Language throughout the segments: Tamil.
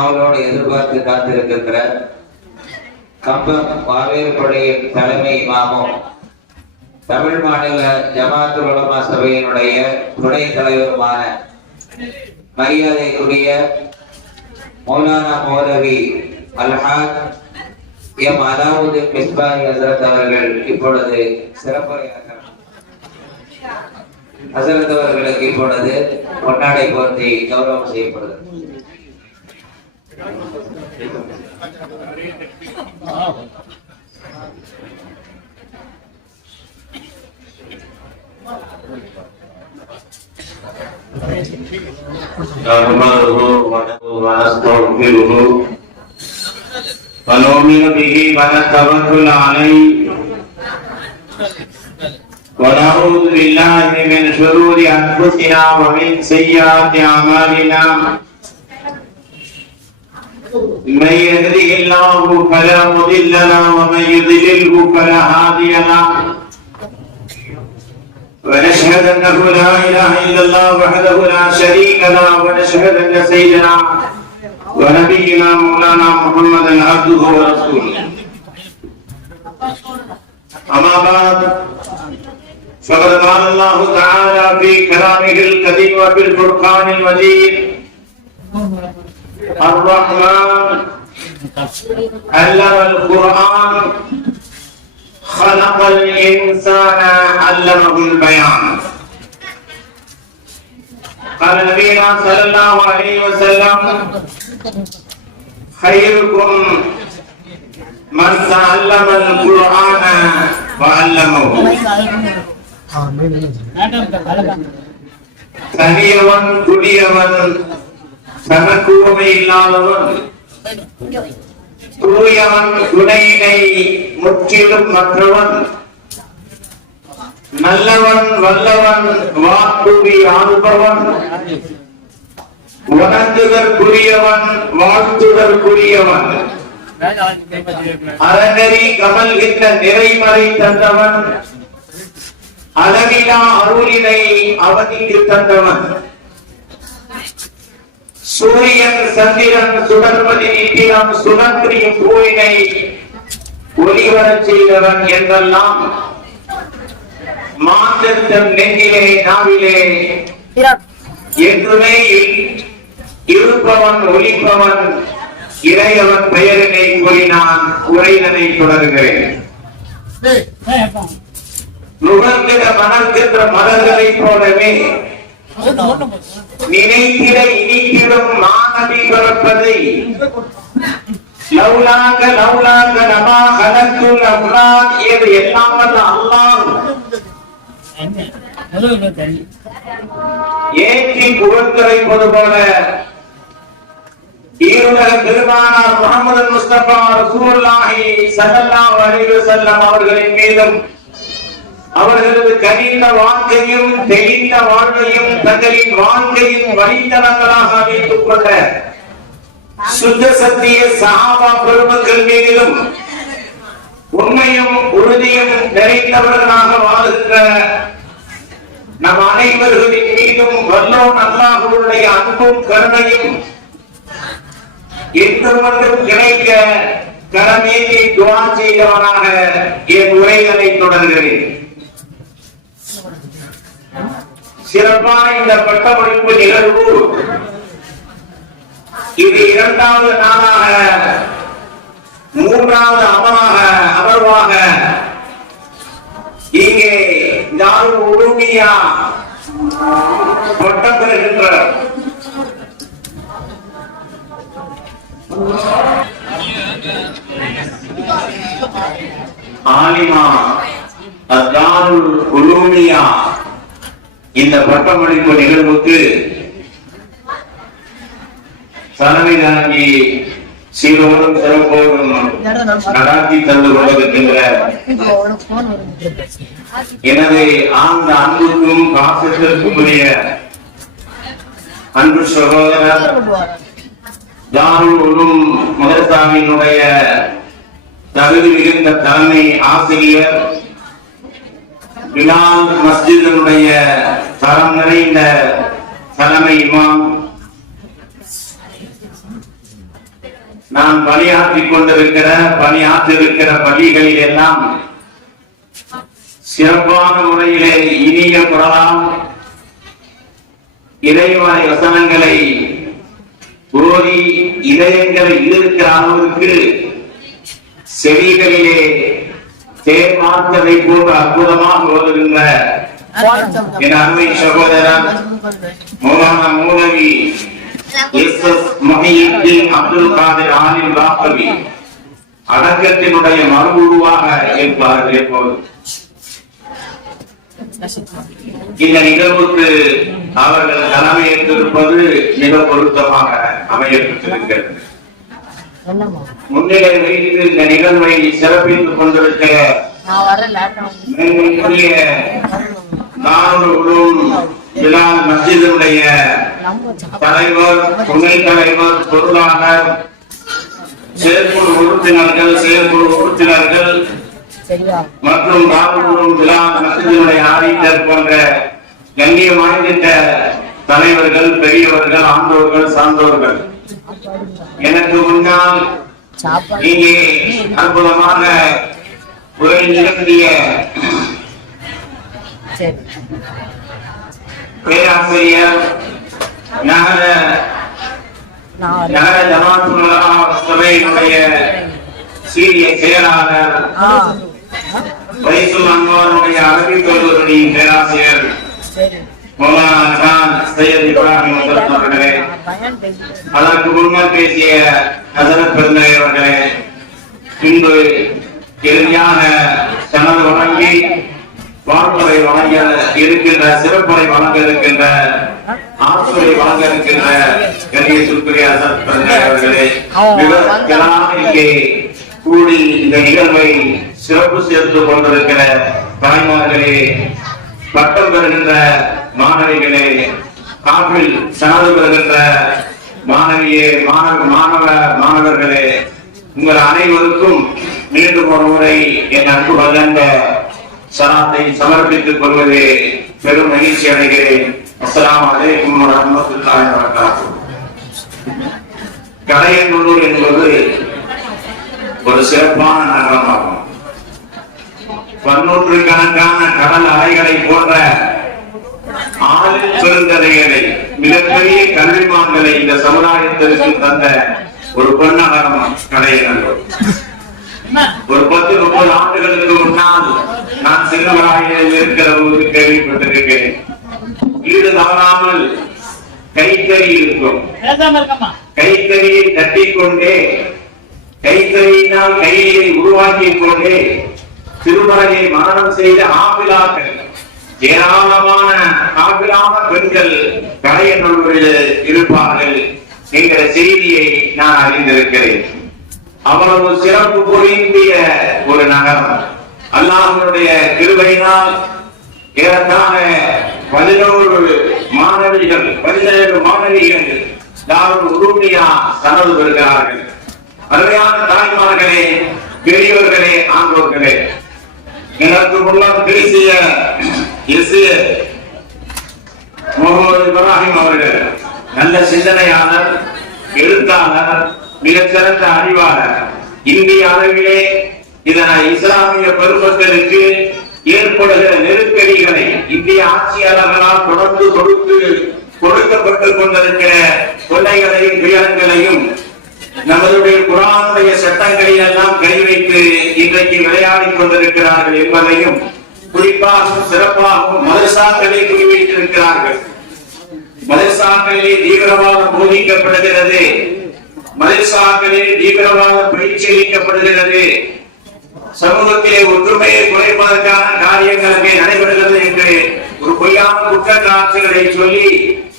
அவளோடு எதிர்பார்த்து காத்திருக்கின்ற கம்பம் மாவேற்படையின் தலைமை இமாமும் தமிழ் மாநில ஜமாத் உலமா சபையினுடைய துணைத் தலைவருமான மரியாதைக்குரிய மௌலானா மௌலவி அல்ஹாஜ் எம் அலாவுதீன் மிஸ்பாஹி ஹசரத் அவர்கள் இப்பொழுது சிறப்புரையாற்ற ஹசரத் அவர்களுக்கு இப்பொழுது பொன்னாடை போர்த்தி கௌரவம் செய்யப்படுகிறது. ونؤمن به ونتوكل عليه ونعوذ بالله من شرور انفسنا ومن سيئات اعمالنا من يهده الله فلا مضل له ومن يضلله فلا هادي له ونشهد انه لا اله الا الله وحده لا شريك له ونشهد ان سيدنا ونبينا مولانا محمدا عبده ورسوله اما بعد فقد قال الله تعالى في كلامه القديم وفي الفرقان المجيد الرحمن علم القرآن خلق الإنسان علمه البيان. قال نبينا صلى الله عليه وسلم خيركم من تعلم القرآن وعلمه. தனியவன் துணியவன் சமத்துவமை இல்லாதவன் தூயவன் துணையினை முற்றிலும் மற்றவன் நல்லவன் வல்லவன் வாக்குவி ஆள்பவன் வணங்குதற்குரியவன் வாழ்த்துதற்குரியவன் அறநெறி கமல்கின்ற நிறைமறை தந்தவன் அளவிலா அருளினை அவதிக்கு தந்தவன் சூரியன் சந்திரன் சுடர்மதி நித்திரம் சுழன்றியும் பூவினை ஒளிவரச் செய்தவன் என்றெல்லாம் மாந்தத்தம் நெஞ்சிலே நாவிலே என்றுமே இருப்பவன் ஒளிப்பவன் இறையவன் பெயரினை கூறினான். உரைதனை தொடர்கிறேன். நுகர்கிற மணர்கின்ற மலர்களை போலவே நினைத்திட இனித்திடும் மாணவி பிறப்பதை லவ்லாக லவ்லாக நமா கலத்துல் அம்ரான் ஏது எல்லாம் வல்ல அல்லாஹ் ஏற்றி புகழ்ந்துரைப்பது போல ஈருலக பெருமானார் முஹம்மது முஸ்தபா ரசூலுல்லாஹி ஸல்லல்லாஹு அலைஹி வஸல்லம் அவர்களின் மீதும் அவர்களது கனிந்த வாழ்க்கையும் தெளிந்த வாழ்வையும் தங்களின் வாழ்க்கையின் வழித்தடங்களாக அமைத்துக் கொண்ட சுத்த சத்திய சஹாபா பெருமக்கள் மீதிலும் உண்மையும் உறுதியும் நிறைந்தவர்களாக வாழ்கின்ற நம் அனைவர்களின் மீதும் வல்லோன் அல்லாஹ்வுடைய அன்பும் கருணையும் என்றும் ஒன்றும் கிடைக்க கரமேந்தி துஆ செய்தவனாக என் உரைகளை தொடர்கிறேன். சிறப்பான இந்த பட்டமளிப்பு நிகழ்வு இது இரண்டாவது நாளாக மூன்றாவது அமர்வாக இங்கே தாருல் உலூமியா பட்டம் பெறுகின்ற ஆலிமா தாருல் உலூமியா இந்த பட்டமளிப்பு நிகழ்வுக்கு தலைமை தாங்கி சீரோடும் சிறப்போடும் நடாத்தி தந்து கொண்டிருக்கின்ற எனது ஆழ்ந்த அன்புக்கும் பாசத்திற்கும் உரிய அன்பு சகோதரர் தாருல் உலூம் மதரசாவினுடைய தகுதி மிகுந்த தலைமை ஆசிரியர் பிலால் மஸ்ஜிதினுடைய தரம் நிறைந்த தலைமை இமாம் நான் பணியாற்றிருக்கிற பள்ளிகளில் எல்லாம் சிறப்பான முறையிலே இனிய குரலாம் இறைவனை வசனங்களை ஓதி இதயங்களை இருக்கிற அளவுக்கு செவிகளிலே தேர்மாற்றதை போன்று அற்புதமாக ஓதுகின்ற என் அருமை சகோதரர் மௌலானா மௌலவி அப்துல் காதிர் ஆலிம் பாக்கவி அடக்கத்தினுடைய மறு உருவாக ஏற்பார்கள் எப்போது இந்த நிகழ்வுக்கு அவர்கள் தலைமையேற்றிருப்பது மிக பொருத்தமாக அமையப்பட்டிருக்கிறது. முன்னிலை வைத்து இந்த நிகழ்வை சிறப்பித்துக் கொண்டிருக்கிற மஸ்ஜிதுடைய தலைவர், துணைத் தலைவர், பொருளாளர், செயற்குழு உறுப்பினர்கள் மற்றும் மஸ்ஜிதுடைய ஆடிட்டர் போன்ற கண்ணியம் வாய்ந்த தலைவர்கள், பெரியவர்கள், ஆண்டோர்கள், சான்றோர்கள், எனக்கு முன்னால் இங்கே அற்புதமாக உரை நிகழ்த்திய பேராசிரியர் நகர ஜமாத் சபையினுடைய சீரிய செயலாளர் வைசுல் அன்வாருடைய அரபிக் கல்லூரியின் பேராசிரியர் மௌலானா கான் சையத் இப்ராஹிம் அவர்களே, அதற்கு முன்னர் பேசிய ஹசரத் பெருந்தகை அவர்களே, பின்பு எளிமையாக தனது வழங்கி வாழ்முறை வழங்க இருக்கின்ற சிறப்புரை வழங்க இருக்கின்ற ஆசுரை வழங்க இருக்கின்ற கண்ணியத்திற்குரிய ஹசரத் பெருந்தகை அவர்களே, இங்கே கூடி இந்த நிகழ்வை சிறப்பு சேர்த்துக் கொண்டிருக்கிற தாய்மார்களே, பட்டம் பெறுகின்ற மாணவிகளே, காப்பில் சனது பெறுகின்ற மாணவர்களே, உங்கள் அனைவருக்கும் மீண்டும் ஒரு முறை என் அன்பு வளர்ந்த சலாத்தை சமர்ப்பித்துக் கொள்வதே பெரும் மகிழ்ச்சி அடைகிறேன். அஸ்ஸலாமு அலைக்கும் வரஹ்மத்துல்லாஹி வபரகாத்துஹு. கடையநல்லூர் என்பது ஒரு சிறப்பான நகரமாகும். 100 கணக்கான கடல் அலைகளை போன்ற ஆளில் பெருந்ததைகளை, மிகப்பெரிய கல்விமான்களை இந்த சமுதாயத்திற்கு தந்த ஒரு பொன்னகரம் கடையநல்லூர். ஒரு 10-30 ஆண்டுகளுக்கு முன்னால் நான் சிறுவராக இருக்கிற போது கேள்விப்பட்டிருக்கிறேன். வீடு தவறாமல் கைத்தறி இருக்கும். கைத்தறியை தட்டிக்கொண்டே, கைத்தறியினால் கையை உருவாக்கிக் கொண்டே திருமறையை மரணம் செய்த ஆபிலாக்கள், ஏராளமான ஆபிலான பெண்கள் கடையநல்லூரில் இருப்பார்கள் என்கிற செய்தியை நான் அறிந்திருக்கிறேன். அவ்வளவு சிறப்பு பொருந்திய ஒரு நகரம். அல்லாஹ்வுடைய கிருபையினால் ஏறத்தாழ 17 மாணவிகள் தாருல் உலூமியா சனது பெறுகிறார்கள். அருமையான தாய்மார்களே, பெரியவர்களே, ஆண்டோர்களே, எனக்கு முன்னால் பேசிய முகமது இப்ராஹிம் அவர்கள் நல்ல சிந்தனையாளர், எழுத்தாளர், மிகச்சிறந்த அறிவாளர். இந்திய அளவிலே இதனை இஸ்லாமிய பெருமக்களுக்கு ஏற்படுகிற நெருக்கடிகளை இந்திய ஆட்சியாளர்களால் தொடர்ந்து கொடுக்கப்பட்டுக் கொண்டிருக்கிற கொள்ளைகளையும் துயரங்களையும் நம்மளுடைய குர்ஆனுடைய சட்டங்களில் எல்லாம் கை வைத்து இன்றைக்கு விளையாடிக் கொண்டிருக்கிறார்கள் என்பதையும், குறிப்பாகவும் சிறப்பாகவும் மதரசாக்களை குறிவைத்திருக்கிறார்கள். மதரசாக்களிலே தீவிரவாதம் போதிக்கப்படுகிறது, மதரசாக்களிலே தீவிரவாதம் பயிற்சி அளிக்கப்படுகிறது, சமூகத்திலே ஒற்றுமையை குறைப்பதற்கான காரியங்கள் அங்கே நடைபெறுகிறது என்று ஒரு பொய்யான குற்றச்சாட்டுகளை சொல்லி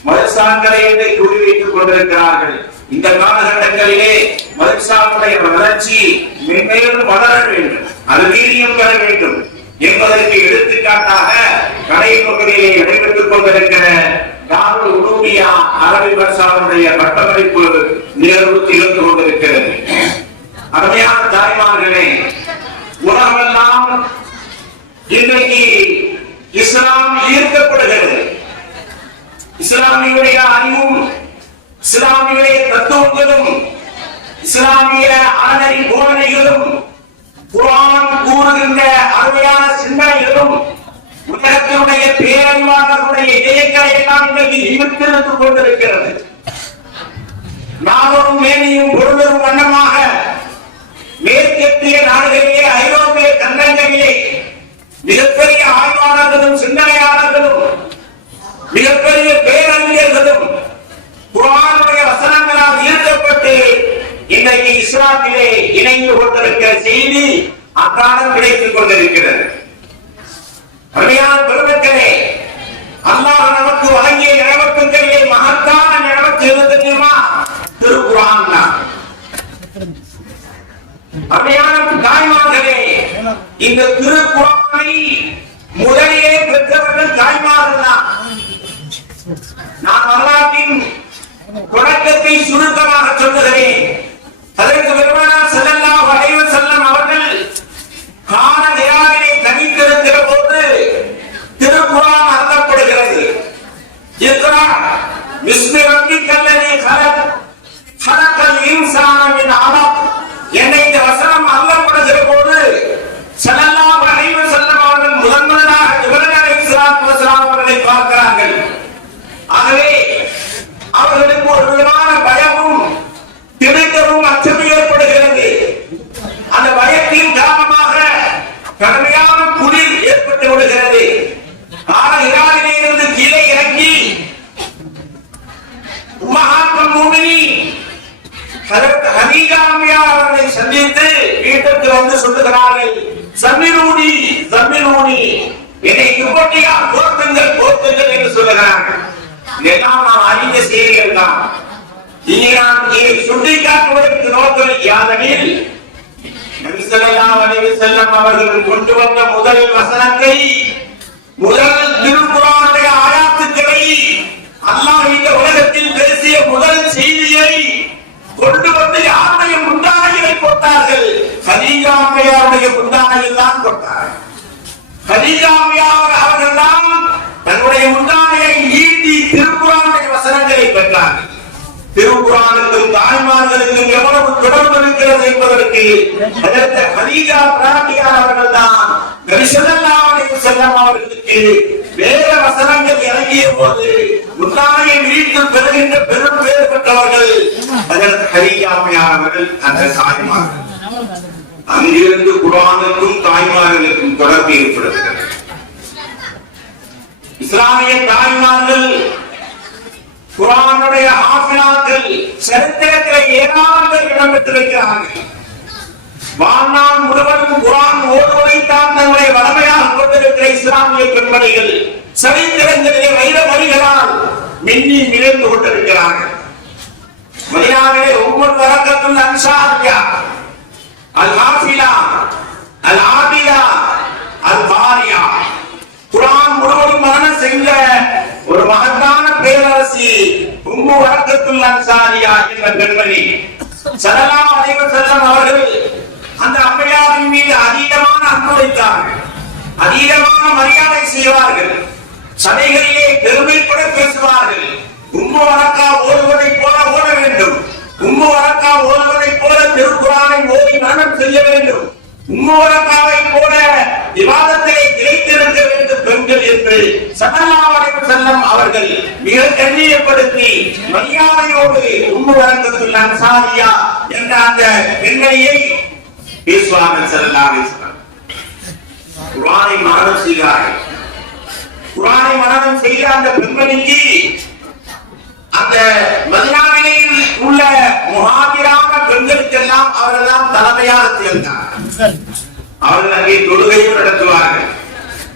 மதரசாக்களை குறிவைத்துக் கொண்டிருக்கிறார்கள். இந்த காலகட்டங்களிலே மதரசாவுடைய வளர்ச்சி மென்மேலும் வளர வேண்டும், அது வீரியம் பெற வேண்டும் என்பதற்கு எடுத்துக்காட்டாக கடையநல்லூரிலே நடைபெற்றுக் கொண்டிருக்கிற தாருல் உலூமியா அரபி மதரசாவுடைய பட்டமளிப்பு நிகழ்வு திகழ்ந்து கொண்டிருக்கிறது. அருமையான தாய்மார்களே, உலகமெல்லாம் இன்றைக்கு இஸ்லாம் ஈர்க்கப்படுகிறது. இஸ்லாமியுடைய அறிவும், இஸ்லாமியுடைய தத்துவங்களும், இஸ்லாமிய அறநெறி போதனைகளும் குர்ஆன் கூறுகின்ற அருமையான சிந்தனைகளும் உலகத்தினுடைய பேரறிவாளர்களுடைய இதயங்களை எல்லாம் இன்றைக்கு நிமிர்த்திருத்துக் கொண்டிருக்கிறது. நாமும் மேனியும் பொருளும் வண்ணமாக மேற்கத்திய நாடுகளிலே, ஐரோப்பிய கண்டங்களிலே மிகப்பெரிய ஆய்வாளர்களும் சிந்தனையாளர்களும் மிகப்பெரிய பேரறிஞர்களும் குர்ஆனுடைய வசனங்களால் ஈர்க்கப்பட்டு இன்றைக்கு இஸ்லாமிலே இணைந்து கொண்டிருக்கிற செய்தி அன்றாடம் கிடைத்துக் கொண்டிருக்கிறது. அருமையான பெருமக்களே, அல்லாஹ் நமக்கு வழங்கிய நிலவரங்களிலே மகத்தான நிலவரம் எது தெரியுமா? திருக்குர்ஆன் தான். அருமையான தாய்மார்களே, இந்த திருக்குர்ஆனை முதலிலே பெற்றவர்கள் தாய்மார்கள் தான். நான் வரலாற்றின் தொடக்கத்தை சுருக்கமாக சொல்லுகிறேன். அதற்கு பெருமானார் ஸல்லல்லாஹு அலைஹி வஸல்லம் அவர்கள் கான நிராவிலே தனித்திருக்கிற போது திருக்குர்ஆன் அருளப்படுகிறது. இக்ரா பிஸ்மி ரப்பிக்கல்லதீ கலக் கலக்கல் இன்சான மின் அலக் என்ற இந்த வசனம் அருளப்படுகிற போது ஸல்லல்லாஹு அலைஹி வஸல்லம் அவர்கள் முதன்முதலாக ஜிப்ரீல் அலைஹிஸ்ஸலாத்து வஸலாம் அவர்களை பார்க்கிறார்கள். ஆகவே அவர்களுக்கு ஒரு விதமான பயமும் திடுக்கமும் அச்சமும் ஏற்படுகிறது. அந்த பயத்தின் காரணமாக கடுமையான குளிர் ஏற்பட்டு விடுகிறது. ஆகிராவிலே இருந்து கீழே இறங்கி உம்மஹாத்துல் முஃமினீன் ஹஜ்ரத் ஹதீஜா அம்மையா அவர்களை சந்தித்து வீட்டுக்கு வந்து சொல்லுகிறார்கள், ஜம்மிலூனி ஜம்மிலூனி, என்னை துப்பட்டியா போர்த்துங்கள் போர்த்துங்கள் என்று சொல்லுகிறார்கள். இதெல்லாம் நாம் அறிந்த செய்திகள் தான். இனி நான் இதை சுட்டிக்காட்டுவதற்கு நோக்கம் யாதெனில், நபி ஸல்லல்லாஹு அலைஹி வஸல்லம் அவர்கள் கொண்டு வந்த முதல் வசனத்தை, முதல் திருக்குர்ஆனுடைய ஆயத்துக்களை, அல்லாஹ் இந்த உலகத்தில் பேசிய முதல் செய்தியை கொண்டு வந்து யாருடைய முந்தானையிலே போட்டார்கள்? கதீஜா அம்மையாருடைய முந்தானையில் தான் போட்டார்கள். கதீஜா அம்மையார் அவர்கள் தான் தன்னுடைய முந்தானையை ஈட்டி திருக்குர்ஆனுடைய வசனங்களை பெற்றார்கள். திருக்குர்ஆனுக்கும் தாய்மார்களுக்கும் எவ்வளவு தொடர்பு இருக்கிறது என்பதற்கு ஹஜ்ரத் கதீஜா பிராட்டியார் அவர்கள் தான் நபி ஸல்லல்லாஹு அலைஹி வஸல்லம் அவர்களுக்கு வேத வசனங்கள் இறங்கிய போது முந்தானையை வீட்டு பெறுகின்ற பெரும் பேர் பெற்றவர்கள் ஹஜ்ரத் கதீஜா அவர்கள். அந்த தாய்மார்கள் அங்கிருந்து குர்ஆனுக்கும் தாய்மார்களுக்கும் தொடர்பு ஏற்படுகிறது. இஸ்லாமிய தாய்மார்கள் குர்ஆனுடைய ஹாஃபிலாக்கள் சரித்திரத்தில் ஏராளமாக இடம் பெற்றிருக்கிறார்கள். வாழ்நாள் முழுவதும் குர்ஆன் ஓதுவதை தான் தங்களை வளமையாக கொண்டிருக்கிற இஸ்லாமிய பெண்மணிகள் சரித்திரங்களிலே வைர மணிகளால் மின்னி மிளந்து கொண்டிருக்கிறார்கள். மதீனாவிலே உம்மு வரக்கத்துல் அன்சாரியா, அல் ஹாஃபிலா, அல் ஆபியா, அல் பாரியா, குர்ஆன் முழுவதும் மரணம் செய்த ஒரு மகத்தான பேரரசி உம்மு வரக்கத்துல் அன்சாரியா என்ற பெண்மணி. ஸல்லல்லாஹு அலைஹி வஸல்லம் அவர்கள் அந்த அம்மையாரின் மீது அதீதமான அன்பு வைத்தார்கள், அதீதமான மரியாதை செய்வார்கள், சபைகளிலே பெருமைப்பட பேசுவார்கள். உம்மு வரக்கா ஓதுவதை போல ஓட வேண்டும், உம்மு வரக்கா ஓதுவதை போல திருக்குர்ஆனை ஓதி மரணம் செய்ய வேண்டும், உம்மு வரக்காவை போல இபாதத்திலே திளைத்திருக்க வேண்டும் பெண்கள் என்று ஸல்லல்லாஹு அலைஹி வஸல்லம் அவர்கள் மிக கண்ணியப்படுத்தி மரியாதையோடு உம்மு வரக்கத்துல் அன்சாரியா என்ற அந்த பெண்மணியை பேசுவார்கள். ஸல்லல்லாஹு அலைஹி வஸல்லம் குர்ஆனை மரணம் செய்தார்கள். குர்ஆனை மரணம் செய்த அந்த பெண்மணிக்கு அந்த மதீனாவிலே உள்ள முஹாஜிரான பெண்களுக்கெல்லாம் அவர்கள்தான் தலைமையாக திகழ்ந்தார்கள். அவர்கள் அங்கே தொழுகையும் நடத்துவார்கள்,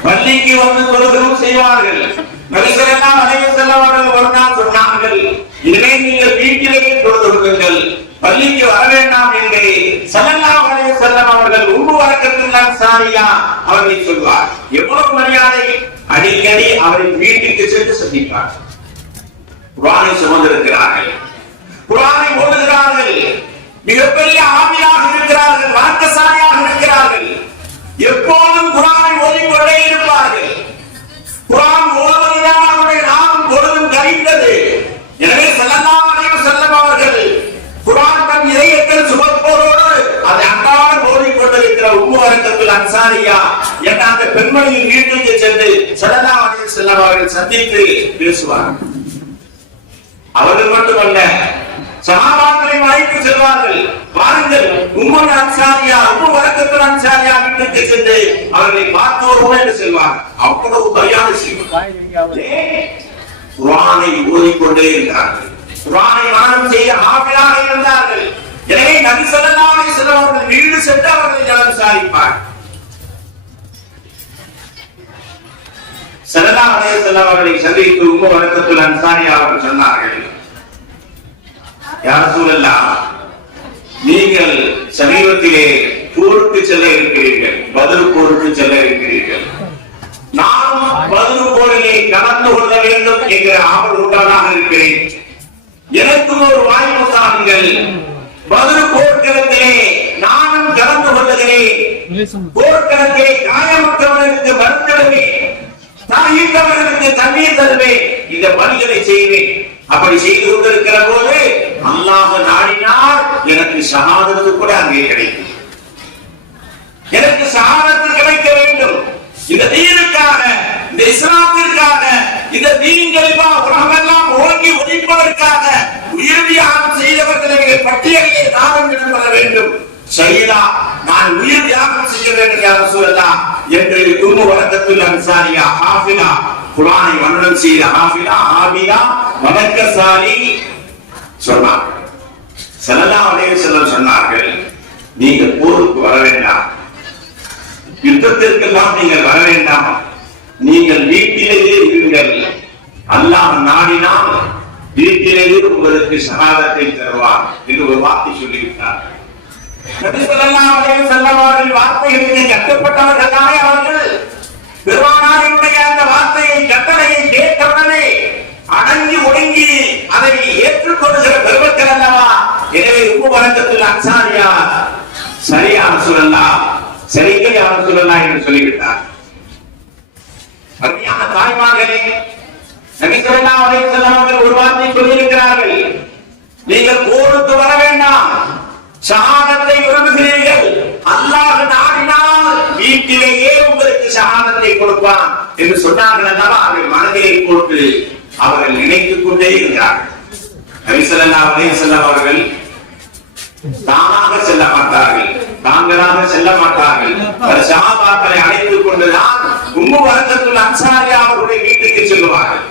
பள்ளிக்கு வந்து தொழுகையும் செய்வார்கள். நபி ஸல்லல்லாஹு அலைஹி வஸல்லம் அவர்கள் ஒரு நாள் சொன்னார்கள், இனிமே நீங்கள் வீட்டிலேயே தொழுது கொள்ளுங்கள், பள்ளிக்கு வர வேண்டாம் என்று ஸல்லல்லாஹு அலைஹி வஸல்லம் அவர்கள் உம்மு வரக்கத்துல் அன்சாரியா அவர்களை சொல்வார். எவ்வளவு மரியாதை! அடிக்கடி அவரின் வீட்டுக்கு சென்று சந்திப்பார். குர்ஆனை சுமந்திருக்கிறார்கள், குர்ஆனை ஓதுகிறார்கள், மிகப்பெரிய ஆவியாக இருக்கிறார்கள், வார்க்கசாலியாக இருக்கிறார்கள். எப்போதும் குர்ஆனை ஓதிக்கொண்டே இருப்பார்கள். குர்ஆன் ஓதுவதால் அவருடைய நாமம் பொழுதும் கரைந்தது. எனவே ஸல்லல்லாஹு அலைஹி வஸல்லம் அவர்கள் குர்ஆன் தன் இதயத்தில் பெண்மணியின் வீட்டுக்கு சென்று ஸல்லல்லாஹு அலைஹி வஸல்லம் அவர்கள் சந்தித்து பேசுவார். அவர்கள் மட்டுமல்ல, சஹாபாக்களை அழைத்து செல்வார்கள். வாருங்கள், உம்மு அன்சாரியா, உம்மு வரக்கத்துல் அன்சாரியா வீட்டுக்கு சென்று அவர்களை பார்த்து வருவோம் என்று செல்வார். அவ்வளவு மரியாதை செய்வார். குர்ஆனை ஓதிக்கொண்டே இருந்தார்கள். குர்ஆனை மனனம் செய்ய ஹாஃபிலாக இருந்தார்கள். எனவே நபி ஸல்லல்லாஹு அலைஹி வஸல்லம் அவர்கள் வீடு சென்று அவர்களை நலம் விசாரிப்பார். ஸல்லல்லாஹு அலைஹி வஸல்லம் அவர்களை சந்தித்து உம்மு வரக்கத்துல் அன்சாரியா அவர்கள் சொன்னார்கள், யா ரசூலல்லாஹ், நீங்கள் சமீபத்திலே போருக்கு செல்ல இருக்கிறீர்கள், பத்ர் போருக்கு செல்ல இருக்கிறீர்கள். நான் பத்ர் போரிலே கலந்து கொள்ள வேண்டும் என்கிற ஆவல் உண்டானாக இருக்கிறேன். எனக்கும் ஒரு வாய்ப்பு தாருங்கள். பத்ர் போர்க்களத்திலே நானும் கலந்து கொள்ளுகிறேன். போர்க்களத்திலே காயமற்றவர்களுக்கு மருந்துடுவேன், தாயிட்டவர்களுக்கு தண்ணீர் தருவேன், இந்த பணிகளை செய்வேன். அப்படி செய்து கொண்டிருக்கிற போது அல்லாஹ் நாடினால் எனக்கு ஷஹாதத்து கூட அங்கே கிடைக்கும். எனக்கு ஷஹாதத்து கிடைக்க வேண்டும். இந்த தீனுக்காக, இந்த இஸ்லாத்திற்காக, இந்த தீன்களிப்பா உலகமெல்லாம் ஓங்கி ஒழிப்பதற்காக உயிர் தியாகம் செய்தவர்களை பட்டியலிலே நானும் இடம்பெற வேண்டும். ஷஹீதா, நான் உயிர் தியாகம் செய்ய வேண்டும் யா ரசூலல்லாஹ் என்று உம்மு வரக்கத்துல் அன்சாரியா ஹாஃபிலா, குர்ஆனை மனனம் செய்த ஹாஃபிலா, ஆபிதா, வணக்கசாலி சொன்னார். ஸல்லல்லாஹு அலைஹி வஸல்லம் சொன்னார்கள், நீங்கள் போருக்கு வர வேண்டாம், யுத்தத்திற்கெல்லாம் நீங்கள் வர வேண்டாம், நீங்கள் வீட்டிலேயே இருங்கள். அல்லாஹ் நாடினால் வீட்டிலேயே உங்களுக்கு ஷஹாதத்தை தருவார் என்று ஒரு வார்த்தை சொல்லிவிட்டார். நபி ஸல்லல்லாஹு அலைஹி வஸல்லம் அவர்கள் வார்த்தைகளுக்கு கட்டுப்பட்டவர்கள் தானே அவர்கள். பெருமானாரினுடைய அந்த வார்த்தையை, கட்டளையை கேட்டவுடனே அடங்கி ஒடுங்கி அதை ஏற்றுக்கொள்ளுகிற பெருமக்கள் அல்லவா. எனவே உம்மு வரக்கத்துல் அன்சாரியா சரியான சொல்லலாம், சரியான சொல்லலாம் என்று சொல்லிவிட்டார். அருமையான தாய்மார்களே, நபி ஸல்லல்லாஹு அலைஹி வஸல்லம் அவர்கள் ஒரு வார்த்தை சொல்லியிருக்கிறார்கள், நீங்கள் போருக்கு வர வேண்டாம், ஷஹாதத்தை விரும்புகிறீர்கள், அல்லாஹ் நாடினால் வீட்டிலேயே உங்களுக்கு ஷஹாதத்தை கொடுப்பான் என்று சொன்னார்கள் அல்லவா. அவர்கள் மனதிலே போட்டு அவர்கள் நினைத்துக் கொண்டே இருக்கிறார்கள். நபி ஸல்லல்லாஹு அலைஹி வஸல்லம் அவர்கள் தானாக செல்ல மாட்டார்கள், தாங்களாக செல்ல மாட்டார்கள். சஹாபாக்களை அழைத்துக் கொண்டுதான் உம்மு வரக்கத்துல் அன்சாரியா அவருடைய வீட்டுக்கு செல்வார்கள்.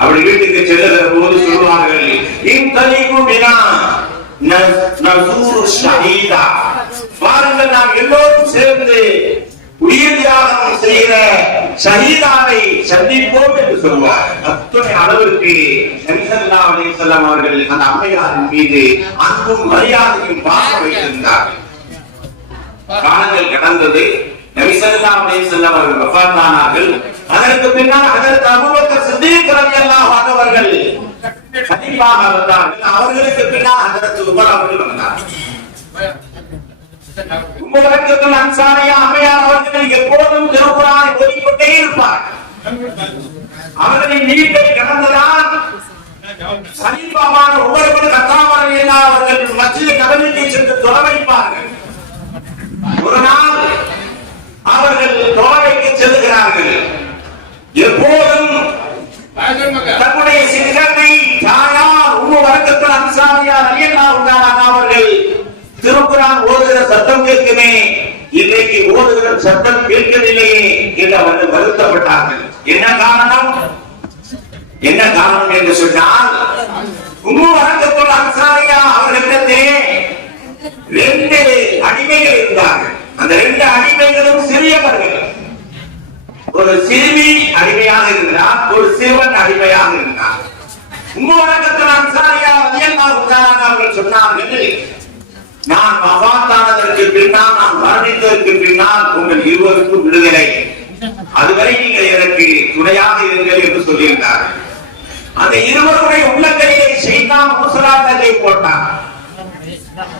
அவருடைய வீட்டுக்கு செல்லுகிற போது சொல்வார்கள், இன்தலிகு பினா நஸூரு ஷஹீதா, வாருங்கள் நாம் எல்லோரும் சேர்ந்து உயிர் தியாகம் செய்கிற ஷஹீதாவை சந்திப்போம் என்று சொல்வார். அத்தனை அளவிற்கு நபி ஸல்லல்லாஹு அலைஹி வஸல்லம் அவர்கள் அந்த அம்மையாரின் மீது அன்பும் மரியாதையும் பாசம் வைத்திருந்தார்கள். காலங்கள் கடந்தது. நபி ஸல்லல்லாஹு அலைஹி வஸல்லம் அவர்கள் வஃபாத்தானார்கள். அதற்கு பின்னால் ஹஜ்ரத் அபூபக்கர் சித்தீக் ரலியல்லாஹு அன்ஹு அவர்கள் கலீஃபாக வந்தார்கள். அவர்களுக்கு பின்னால் ஹஜ்ரத் உமர் அவர்கள் வந்தார்கள். உம்மு வரக்கத்துல் அன்சாரியா அம்மையார் அவர்கள் எப்போதும் திருக்குர்ஆனை ஓதிக்கொண்டே இருப்பார். அவர்களின் நீட்டை கடந்ததால் கலீஃபாவான உமர் இப்னு கத்தாப் ரலியல்லாஹு அவர்கள் மஸ்ஜித் நபவிக்கு சென்று தொழ வைப்பார்கள். ஒரு நாள் அவர்கள் தொழுகைக்கு செல்கிறார்கள். எப்போதும் தன்னுடைய சிங்கத்தை தாயார் உம்மு வரக்கத்துல் அன்சாரியா ரலியல்லாஹு அன்ஹா அவர்கள் திருக்குர்ஆன் ஓதுகிற சத்தம் கேட்குமே, இன்னைக்கு ஓதுகிற சத்தம் கேட்கவில்லையே என்று அவர்கள் வருத்தப்பட்டார்கள். என்ன காரணம்? என்ன காரணம் என்று சொன்னால், உம்மு வரக்கத்துல் அன்சாரியா அவர்களிடத்திலே 2 அடிமைகள் இருந்தார்கள். அந்த 2 அடிமைகளும் சிறியவர்கள். ஒரு சிறுமி அடிமையாக இருந்தார், ஒரு சிறுவன் அடிமையாக இருந்தார். உம்மு வரக்கத்துல் அன்சாரியா ரலியல்லாஹு அன்ஹா அவர்கள் சொன்னார்கள், நான் வஃபாத்தானதற்கு பின்னால், நான் மரணித்ததற்கு பின்னால் உங்கள் இருவருக்கும் விடுதலை, அதுவரை நீங்கள் எனக்கு துணையாக இருங்கள் என்று சொல்லியிருந்தார்கள். அந்த இருவருடைய உள்ளங்களிலே ஷைத்தான் முஸ்லாத்தை போட்டான்.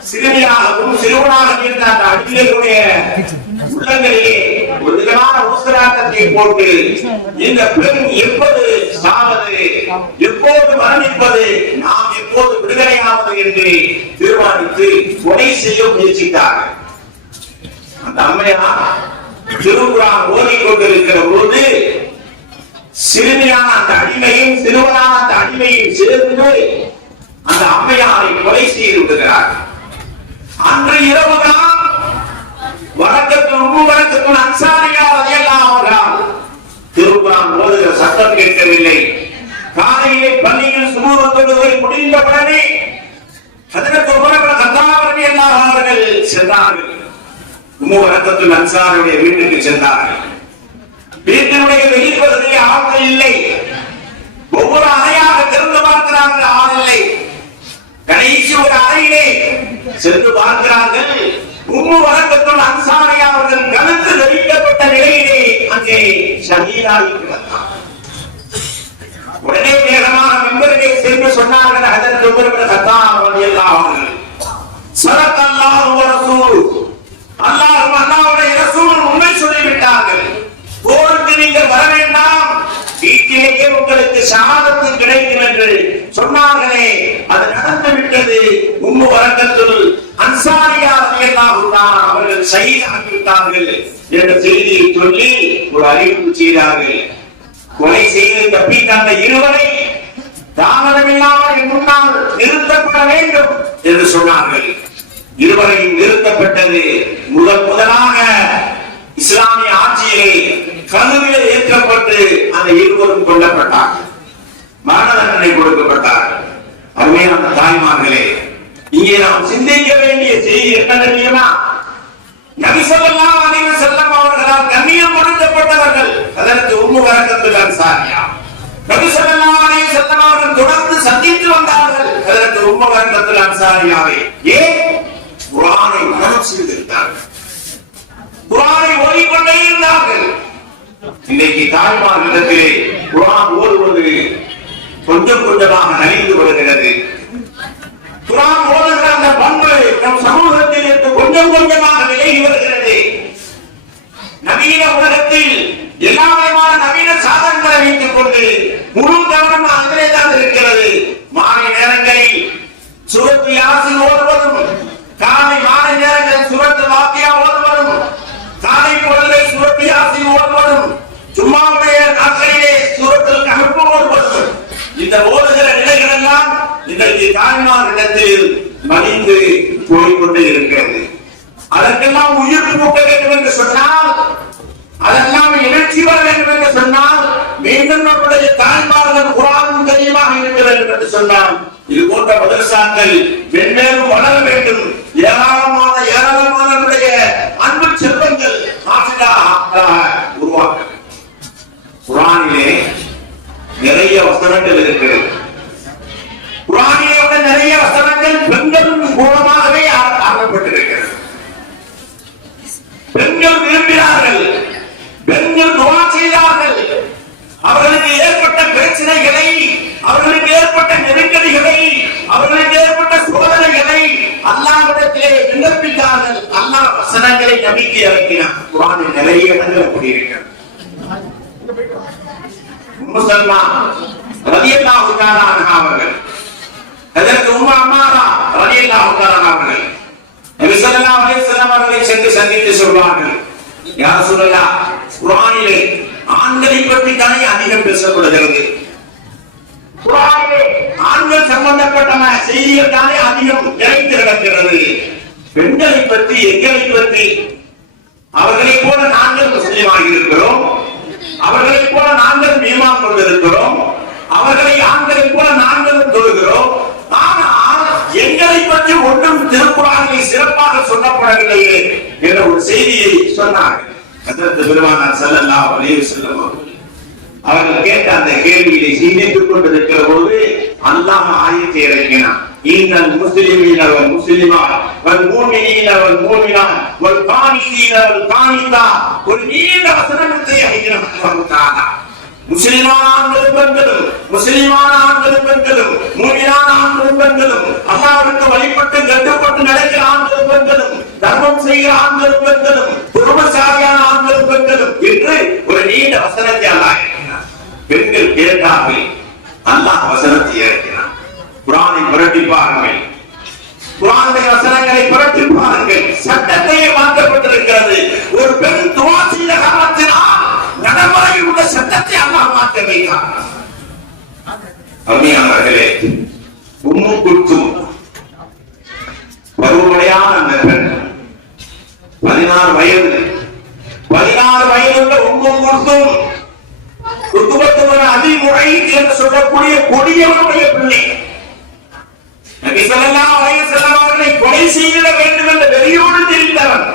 சிறுமியாகவும் சிறுவனாக இருந்த அந்த அடிமைகளுடைய உள்ளங்களிலே ஒரு விதமான ஊசலாட்டத்தை போட்டு, இந்த பெண் எப்போது சாவது, எப்போது மரணிப்பது, நாம் எப்போது விடுதலையாவது என்று தீர்மானித்து கொலை செய்ய முயற்சித்தார்கள். அந்த அம்மையார் திருக்குறான் ஓதிக்கொண்டிருக்கிற போது சிறுமியான அந்த அடிமையும் சிறுவனான அந்த அடிமையும் சேர்ந்து அந்த அம்மையாரை கொலை செய்து விடுகிறார். அன்று இரவுதான் வழக்கத்துள் அன்சாரியார் ரலியல்லாஹு அன்ஹு திருக்குறான் ஓதுகிற சத்தம் கேட்கவில்லை. காலையிலே பள்ளியில் சுபூஹ் தொழுகை முடிந்தவுடனே ஹஜ்ரத் உமர் இப்னு கத்தாப் ரலியல்லாஹு அன்ஹு அவர்கள் சென்றார்கள். வழக்கத்துள் அன்சாரியுடைய வீட்டுக்கு சென்றார்கள். வீட்டினுடைய வெளிப்பகுதியில் ஆட்கள் இல்லை. ஒவ்வொரு அறையாக திறந்து பார்க்கிறார்கள், ஆள் இல்லை. கடைசி ஒரு அறையிலே சென்று பார்க்கிறார்கள். வழக்கத்துள் அன்சாரி அவர்கள் கழுத்து நெரிக்கப்பட்ட நிலையிலே அங்கே ஷஹீதாகி கிடந்தார். உடனே வேகமாக மெம்பரிலே சென்று சொன்னார்கள், ஹஜ்ரத் உமர் இப்னு கத்தாப் ரலியல்லாஹு அன்ஹு, ஸல்லல்லாஹு அலைஹி வஸல்லம், அல்லாஹ்வும் அல்லாஹ்வுடைய ரசூல் உண்மை சொல்லிவிட்டார்கள். போருக்கு நீங்கள் வர வேண்டாம், வீட்டிலேயே உங்களுக்கு ஷஹாதத்து கிடைக்கும் என்று சொன்னார்களே, அது நடந்துவிட்டது. வழக்கத்துள் அன்சாரியார் ரலியல்லாஹு அன்ஹு அவர்கள் ஷஹீதாகி விட்டார்கள் என்ற செய்தியை சொல்லி ஒரு அறிவிப்பு செய்தார்கள். கொலை செய்து தப்பித்த அந்த இருவரை தாமதமில்லாமல் முன்னால் நிறுத்தப்பட வேண்டும் என்று சொன்னார்கள். இருவரையும் நிறுத்தப்பட்டது. முதலாக இஸ்லாமிய ஆட்சியிலே கழுவிலே ஏற்றப்பட்டு அந்த இருவரும் கொல்லப்பட்டார்கள், மரண தண்டனை கொடுக்கப்பட்டார்கள். அருமையான தாய்மார்களே, இங்கே நாம் சிந்திக்க வேண்டிய செய்தி என்ன தெரியுமா? நபி ஸல்லல்லாஹு அலைஹி வஸல்லம் அவர்களால் கண்ணியம் கொடுக்கப்பட்டவர்கள் அதற்கு வழக்கத்துள் அன்சாரியா. நபி ஸல்லல்லாஹு அலைஹி வஸல்லம் அவர்கள் தொடர்ந்து சந்தித்து வந்தார்கள் அதற்கு வழக்கத்துள் அன்சாரியாவை. ஏன்? குர்ஆனை மனனம் செய்திருந்தார்கள், குர்ஆனை ஓதிக்கொண்டே இருந்தார்கள். இன்னைக்கு தாய்மார்களிடத்திலே குர்ஆன் ஓதுவது கொஞ்சம் கொஞ்சமாக நலிந்து வருகிறது. குர்ஆன் ஓதுகிற அந்த பண்பு நம் சமூகத்தில் இருந்து கொஞ்சம் கொஞ்சமாக விலகி வருகிறது. நவீன உலகத்தில் எல்லா விதமான நவீன சாதனங்களை வைத்துக் கொண்டு முழு கவனம் அதிலே தான் இருக்கிறது. மாலை நேரங்களில் சூரத்து யாசின் ஓதுவதும், காலை மாலை நேரங்களில் சூரத்து வாக்கியா ஓதுவதும், காலை பொழுதிலே சூரத்து யாசின் ஓதுவதும், ஜும்மாவுடைய நாட்களிலே சூரத்துல் கஹ்ஃப் ஓதுவதும், இந்த ஓதுகிற நிலைகள் எல்லாம் இன்றைக்கு தாய்மாரிடத்தில் மலிந்து போய்கொண்டே இருக்கிறது. அதற்கெல்லாம் உயிர்ப்பு கூட்ட வேண்டும் என்று சொன்னால், அதெல்லாம் எழுச்சி வர வேண்டும் என்று சொன்னால், மீண்டும் நம்முடைய தாய்மார்கள் குர்ஆன் தெரியுமாக இருக்க வேண்டும் என்று சொன்னால், இது போன்ற மதரசாக்கள் வெவ்வேறு வளர வேண்டும். ஏராளமான அன்பு செல்வங்கள் உருவாக்க. குர்ஆனிலே நிறைய வசனங்கள் இருக்கிறது. குர்ஆனிலே நிறைய வசனங்கள் பெண்களின் மூலமாகவே ஆரம்பப்பட்டிருக்கிறது. பெண்கள் விரும்பினார்கள், பெண்கள் துஆ செய்தார்கள். அவர்களுக்கு ஏற்பட்ட பிரச்சனைகளை, அவர்களுக்கு ஏற்பட்ட நெருக்கடிகளை, அவர்களுக்கு ஏற்பட்ட சோதனைகளை அல்லாஹ்விடத்திலே விண்ணப்பித்தார்கள். அல்லாஹ் வசனங்களை நபிக்கு இறக்கினார். குர்ஆனில் நிறைய இடங்கள் அப்படி இருக்கிறது. முஸ்லிமா ரலியல்லாஹு தஆலா அன்ஹா அவர்கள், ஹஜ்ரத் உம்மு அம்மாரா ரலியல்லாஹு தஆலா அவர்கள் நபி ஸல்லல்லாஹு அலைஹி வஸல்லம் அவர்களை சென்று சந்தித்து சொல்வார்கள், யா ரசூலல்லாஹ், குர்ஆனிலே ஆண்களை பற்றி தானே அதிகம் பேசப்படுகிறது. குர்ஆனிலே ஆண்கள் சம்பந்தப்பட்ட செய்திகள் தானே அதிகம் நிறைந்து கிடக்கிறது. பெண்களை பற்றி, எங்களை பற்றி, அவர்களைப் போல நாங்கள் முஸ்லிமாக இருக்கிறோம், அவர்களைப் போல நாங்கள் ஈமான் கொண்டிருக்கிறோம், அவர்களை ஆண்களைப் போல நாங்களும் தொழுகிறோம். ஆனால் எங்களை பற்றி ஒன்றும் திருக்குர்ஆனிலே சிறப்பாக சொல்லப்படவில்லையே என்ற ஒரு செய்தியை சொன்னார்கள். ஹஜ்ரத் பெருமானார் ஸல்லல்லாஹு அலைஹி வஸல்லம் அவர்கள் கேட்ட அந்த கேள்வியை சிந்தித்துக் கொண்டிருக்கிற போது அல்லாஹ் ஆயத்தை இறக்கினான். இன்னல் முஸ்லிமீன வல் முஸ்லிமாத் வல் முஃமினீன வல் முஃமினாத் வல் கானிதீன வல் கானிதாத், ஒரு நீண்ட வசனத்தை இறக்கினான் அல்லாஹ் தஆலா. முஸ்லிமான ஆண்களும் பெண்களும், முஸ்லிமான ஆண்களும் பெண்களும், முஃமினான ஆண்களும் பெண்களும், அல்லாஹ்வுக்கு வழிபட்டு கட்டுப்பட்டு நடக்கிற ஆண்களும் பெண்களும், தர்மம் செய்கிற ஆண்களும் பெண்களும், பொறுமைசாலியான ஆண்களும் பெண்களும் என்று ஒரு நீண்ட வசனத்தை அல்லாஹ் இறக்கினார். பெண்கள் கேட்டார்கள், அல்லாஹ் வசனத்தை இறக்கினார். குர்ஆனை புரட்டி பாருங்கள், குர்ஆனுடைய வசனங்களை புரட்டி பாருங்கள். சட்டத்தையே மாற்றப்பட்டிருக்கிறது. ஒரு பெண் துஆ செய்த 16 வயது உள்ள உம்மும் குத்துபத்துவன அதிமுறை என்று சொல்லக்கூடிய கொடியவனுடைய பிள்ளை. நபி ஸல்லல்லாஹு அலைஹி வஸல்லம் அவர்களை கொலை செய்ய வேண்டும் என்ற வெறியோடு தெரிந்தவன்.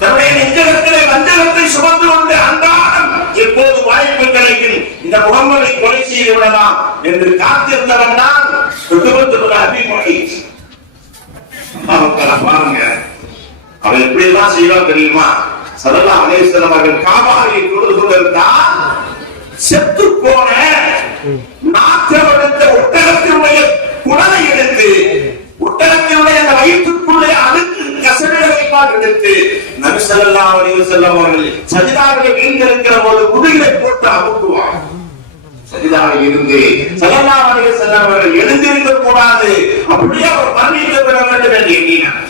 தன்னுடைய நெஞ்சகத்திலே வஞ்சகத்தை சுமந்து கொண்டு அன்றாடம் எப்போது வாய்ப்பு கிடைக்கும் இந்த முகம்மதை கொலை செய்து விடலாம் என்று காத்திருந்தவன் தான் குத்துபத்துவன அதிமுறை. பாருங்க, அவன் எப்படி எல்லாம் செய்வான் தெரியுமா? ஸல்லல்லாஹு அலைஹி வஸல்லம் அவர்கள் காபாவை தொழுது கொண்டிருந்தால் செத்து போன நாற்றவெடுத்த ஒட்டகத்தினுடைய குடலை எடுத்து ஒட்டகத்தினுடைய அந்த வயிற்றுக்குள்ளே அழுக்கு கசடுகளை எடுத்து நபி ஸல்லல்லாஹு அலைஹி வஸல்லம் அவர்கள் சஜிதாவிலே வீழ்ந்திருக்கிற போது முதுகிலே போட்டு அமுக்குவார். சஜிதாவில் இருந்து ஸல்லல்லாஹு அலைஹி வஸல்லம் அவர்கள் எழுந்திருக்க கூடாது, அப்படியே அவர் மரணித்து விட வேண்டும் என்று எண்ணினார்.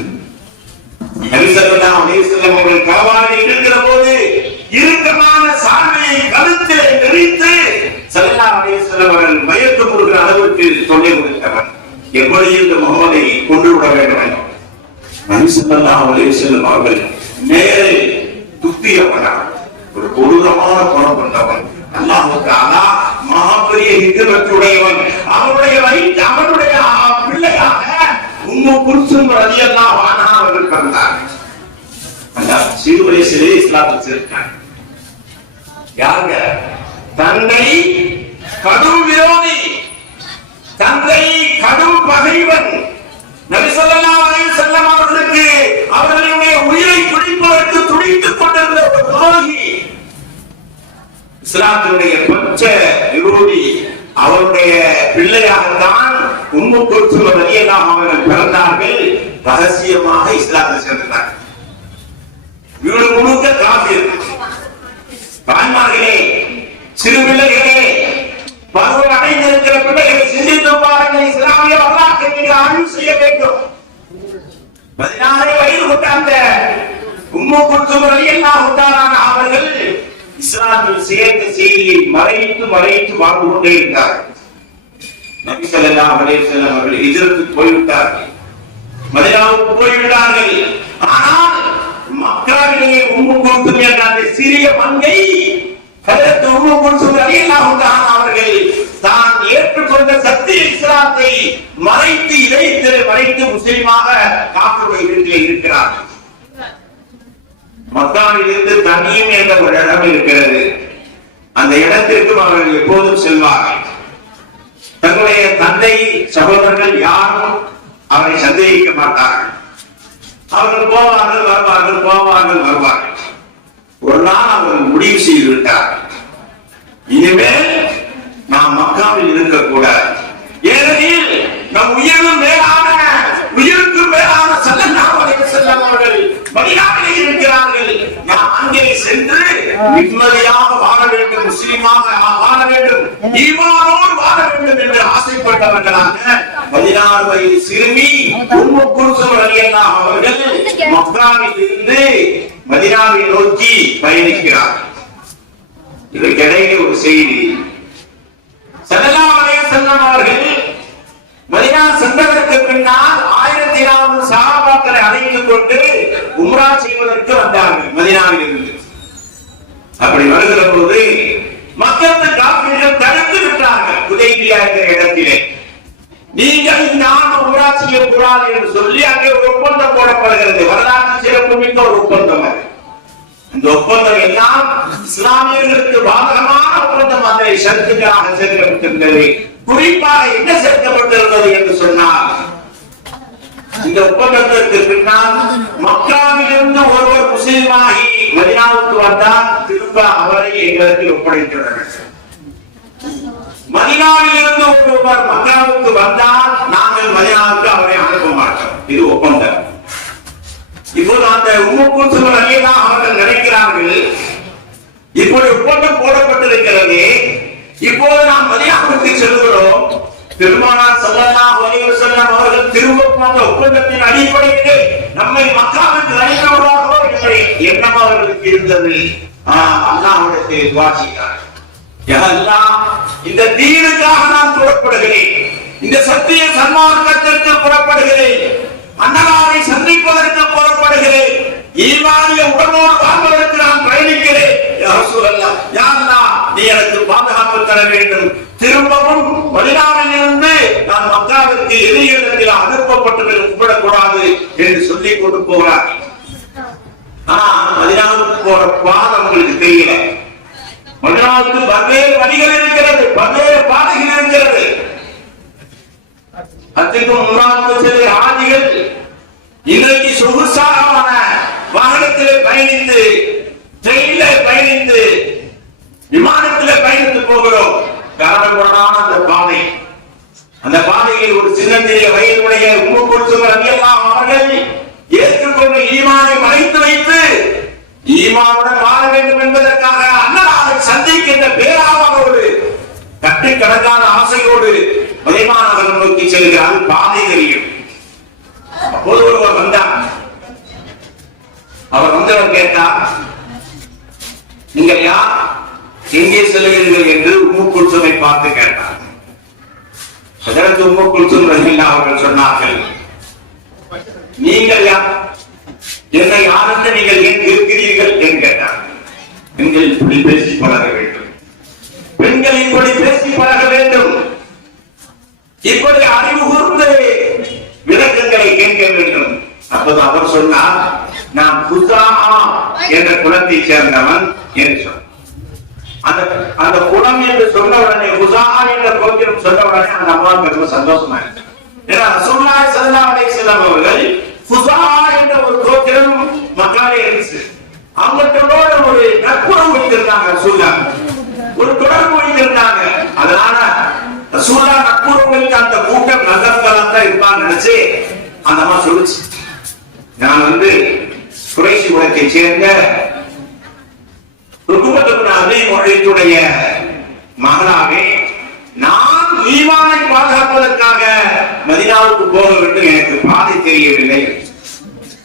நபி ஸல்லல்லாஹு அலைஹி வஸல்லம் அவர்கள் காபாவில் இருக்கிற போது இறுக்கமான சால்வையை கழுத்திலே நெரித்து ஸல்லல்லாஹு அலைஹி வஸல்லம் அவர்கள் மயக்க கொடுக்கிற அளவுக்கு சொல்லி கொடுத்தவர். எப்படி இந்த முகமதை கொண்டு விட வேண்டும்? நபி ஸல்லல்லாஹு அலைஹி வஸல்லம் அவர்கள் நேரே துப்பியவனார். ஒரு கொடூரமான குணம் கொண்டவன். அல்லாஹ் தஆலா மகாபெரிய ஹிக்மத்துடையவன். அவனுடைய வயிற்று அவனுடைய பிள்ளையாக உம்மு குல்சும் ரலியல்லாஹு அன்ஹா அவர்கள் பிறந்தார். அல்லாஹ் சிறு வயசிலே இஸ்லாத்தை சேர்த்தார். யாருங்க? தந்தை கடும் விரோதி, தந்தை கடும் பகைவன். நபி ஸல்லல்லாஹு அலைஹி வஸல்லம் அவர்களுக்கு அவர்களுடைய உயிரை துடிப்பதற்கு துடித்துக் கொண்டிருந்த ஒரு துரோகி, இஸ்லாத்தினுடைய பச்ச விரோதி, அவருடைய பிள்ளையாகத்தான் உம்மு குல்சும் ரலியல்லாஹு அவர்கள் பிறந்தார்கள். ரகசியமாக இஸ்லாத்தை சேர்ந்தார். வீடு முழுக்க காஃபிர். தாய்மார்களே, சிறு பிள்ளைகளே, பருவம் அடைந்திருக்கிற பிள்ளைகளை சிந்தித்து பாருங்கள். இஸ்லாமிய வரலாற்றை நீங்கள் ஆய்வு செய்ய வேண்டும். 16 வயது கொண்ட அந்த உம்மு குல்சும் ரலியல்லாஹு தஆலா அவர்கள் இஸ்லாமில் சேர்ந்த செய்தியை மறைத்து வாழ்ந்து கொண்டே இருந்தார்கள். நபி ஸல்லல்லாஹு அலைஹி வஸல்லம் அவர்கள் ஹிஜ்ரத்துக்கு போய்விட்டார்கள், மதீனாவுக்கு போய்விட்டார்கள். ஆனால் மக்காவிலே உம்மு குல்சும் என்ற அந்த சிறிய மங்கை ஹஜ்ரத் உம்மு குல்சும் ரலியல்லாஹு தஆலா அவர்கள் தான் ஏற்றுக்கொண்ட சத்திய இஸ்லாத்தை மறைத்து முஸ்லிமாக காஃபிருடைய வீட்டிலே இருக்கிறார்கள். மக்காவில் இருந்து தனியும் என்ற ஒரு இடம் இருக்கிறது. அந்த இடத்திற்கும் அவர்கள் எப்போதும் செல்வார்கள். தங்களுடைய தந்தை சகோதரர்கள் யாரும் அவரை சந்தேகிக்க மாட்டார்கள். அவர்கள் வருவார்கள். ஒரு நாள் அவர்கள் முடிவு செய்து விட்டார்கள், இனிமேல் நாம் மக்காவில் இருக்கக்கூடாது. ஏனெனில் நம் உயிருக்கு மேலான ஸல்லல்லாஹு அலைஹி வஸல்லம் அவர்கள் மதீனாவிலே இருக்கிறார்கள். நாம் அங்கே சென்று நிம்மதியாக வாழ வேண்டும், முஸ்லிமாக வாழ வேண்டும், ஈமானோடு வாழ வேண்டும் என்று ஆசைப்பட்டவர்களாக 16 வயது சிறுமி உம்மு குல்சும் ரலியல்லாஹு அவர்கள் மக்காவில் இருந்து மதீனாவை நோக்கி பயணிக்கிறார்கள். இதற்கிடையே ஒரு செய்தி, ஸல்லல்லாஹு அலைஹி வஸல்லம் அவர்கள் மதீனா சென்றதற்கு பின்னால் 1400 சஹாபாக்களை அழைத்துக் கொண்டு உம்ரா செய்வதற்கு வந்தார்கள் மதீனாவில் இருந்து. அப்படி வருகிற போது மக்கள் காஃபிர்கள் தடுத்து விட்டார்கள். ஹுதைபியா என்ற இடத்திலே நீங்கள் இந்த ஆண்டு உம்ரா செய்யக்கூடாது என்று சொல்லி அங்கே ஒரு ஒப்பந்தம் போடப்படுகிறது. வரலாற்று சிறப்புமிக்க ஒரு ஒப்பந்தம். இந்த ஒப்பந்தம் எல்லாம் இஸ்லாமியர்களுக்கு பாதகமான ஒப்பந்தம். அந்த ஷரத்துகளாக சேர்க்கப்பட்டிருந்தது. குறிப்பாக என்ன சேர்க்கப்பட்டிருந்தது என்று சொன்னால், இந்த ஒப்பந்தத்திற்கு பின்னால் மக்காவில் இருந்து ஒருவர் முஸ்லிமாகி மதீனாவுக்கு வந்தால் திரும்ப அவரை எங்களுக்கு ஒப்படைத்துள்ளனர். மதீனாவில் இருந்து ஒருவர் மக்காவுக்கு வந்தால் நாங்கள் மதீனாவுக்கு அவரை அனுப்ப மாட்டோம். இது ஒப்பந்தம். இப்போது அந்த உம்மு குல்சும் ரலியல்லாஹு அவர்கள் நினைக்கிறார்கள், இப்போது ஒப்பந்தம் போடப்பட்டிருக்கிறது, இப்போது நாம் மதீனாவுக்கு செல்கிறோம், பெருமானார் ஸல்லல்லாஹு அலைஹி வஸல்லம் அவர்கள் திரும்ப அந்த ஒப்பந்தத்தின் அடிப்படையில் நம்மை மக்காவுக்கு அழைத்து வருவார்களோ என்ற எண்ணம் அவர்களுக்கு இருந்தது. அல்லாஹ்விடத்தில் துஆ செய்தார், யா அல்லாஹ், இந்த தீனுக்காக நான் புறப்படுகிறேன், இந்த சத்திய சன்மார்க்கத்திற்கு புறப்படுகிறேன், அன்னலாரை சந்திப்பதற்கு புறப்படுகிறேன், ஈமானிய உடனோடு வாழ்வதற்கு நான் பயணிக்கிறேன். யா ரசூலல்லாஹ், யா அல்லாஹ், நீ எனக்கு பாதுகாப்பு தர வேண்டும். திரும்பவும் மதீனாவில் இருந்து நான் மக்காவிற்கு எதிரிடத்தில் அனுப்பப்பட்டு விடக்கூடாது என்று சொல்லிக் கொண்டு போகிறார். மதீனாவுக்கு போற பாதை உங்களுக்கு தெரியல. மதீனாவுக்கு பல்வேறு வழிகள் இருக்கிறது, பல்வேறு பாதைகள் இருக்கிறது. அதுக்கும் முன்னாள் சில ஆதிகள் இன்றைக்கு சொகுசான வாகனத்திலே பயணித்து, ட்ரெயினிலே பயணித்து, விமானத்திலே பயணித்து போகிறோம். கரடுமுரடான அந்த பாதை, அந்த பாதையில் ஒரு சின்னஞ்சிறிய வயதுடைய உம்மு குல்சும் ரலியல்லாஹு அவர்கள் ஏற்றுக்கொண்டு ஈமானை மறைத்து வைத்து ஈமானுடன் வாழ வேண்டும் என்பதற்காக அல்லாஹ்வை சந்திக்கின்ற பேராவலோடு கட்டுக்கணக்கான ஆசையோடு மதீனா நகரம் நோக்கி செல்கிறார். பாதை தெரியும். அப்போது ஒருவர் வந்தார். அவர் வந்தவர் கேட்டார், நீங்கள் யார், எங்கே செல்கிறீர்கள் என்று உம்மு குல்சுமை பார்த்து கேட்டார். அதற்கு உம்மு குல்சும் ரலியல்லாஹு அவர்கள் சொன்னார்கள், நீங்கள் யார், என்னை யார் என்று நீங்கள் ஏன் இருக்கிறீர்கள் என்று கேட்டார். பெண்கள் இப்படி பேசி பழக வேண்டும், பெண்கள் இப்படி பேசி பழக வேண்டும், இப்படி அறிவு கூர்ந்து விளக்கங்களை கேட்க வேண்டும். அப்போது அவர் சொன்னார், நான் குஸாஆ என்ற குலத்தை சேர்ந்தவன் என்று சொன்னார். அந்த குலம் என்று சொன்ன உடனே, குஸாஆ என்ற கோத்திரம் சொன்ன உடனே அந்த அம்மாவுக்கு ரொம்ப சந்தோஷமா இருக்கு. ஏன்னா ரசூலுல்லாஹி ஸல்லல்லாஹு அலைஹி வஸல்லம் அவர்கள் குஸாஆ என்ற ஒரு கோத்திரம் மக்காலே இருந்துச்சு. அவங்களோட ஒரு நட்புறவு வைத்திருந்தாங்க, ரசூலுல்லாஹ் ஒரு தொடர்பு வைத்திருந்தாங்க. அதனால ரசூலுல்லாஹ் நட்புறவு வைத்த அந்த கூட்டம் நகர்களாக தான் இருப்பான்னு நினைச்சு அந்த அம்மா சொல்லுச்சு, நான் குறைஷி குலத்தை சேர்ந்த மொழியுடைய மகளாவே, நான் ஈமானை பாதுகாப்பதற்காக மதீனாவுக்கு போக வேண்டும், எனக்கு பாதை தெரியவில்லை.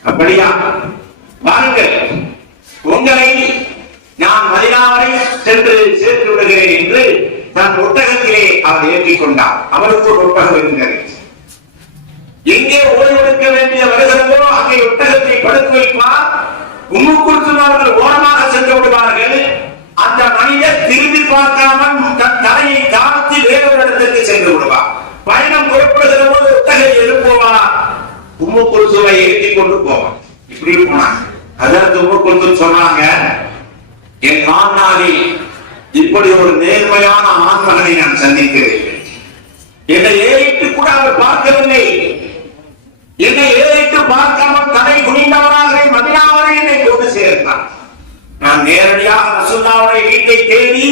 அப்படியா, வாருங்கள், உங்களை நான் மதீனா வரை சென்று சேர்த்து விடுகிறேன் என்று தன் ஒட்டகத்திலே அவர் ஏற்றிக் கொண்டார். அவருக்கு ஒரு ஒட்டகம் இருந்தது. எங்கே ஓய்வெடுக்க வேண்டிய வருகிறதோ அங்கே ஒட்டகத்தை படுத்து வைப்பார். உம்மு குல்சும் அவர்கள் ஓரமாக சென்று விடுவார்கள். அந்த மனிதர் திரும்பி பார்க்காமல் தன் தலையை தாழ்த்தி வேறொரு இடத்திற்கு சென்று விடுவார். பயணம் புறப்படுகிற போது ஒட்டகை எழுப்புவார், உம்மு குல்சுமை ஏற்றிக் கொண்டு போவார். இப்படி போனாங்க. அதற்கு உம்மு குல்சும் சொன்னாங்க, என் வாழ்நாளில் இப்படி ஒரு நேர்மையான ஆண்மகனை நான் சந்திக்கிறேன். என்னை ஏறிட்டு கூட அவர் பார்க்கவில்லை. என்னை ஏறிட்டு பார்க்காமல் தலை குனிந்தவராக மதீனா வரை என்னை கொண்டு சேர்த்தார். நான் நேரடியாக ரசூலுல்லாஹ்வுடைய வீட்டை தேடி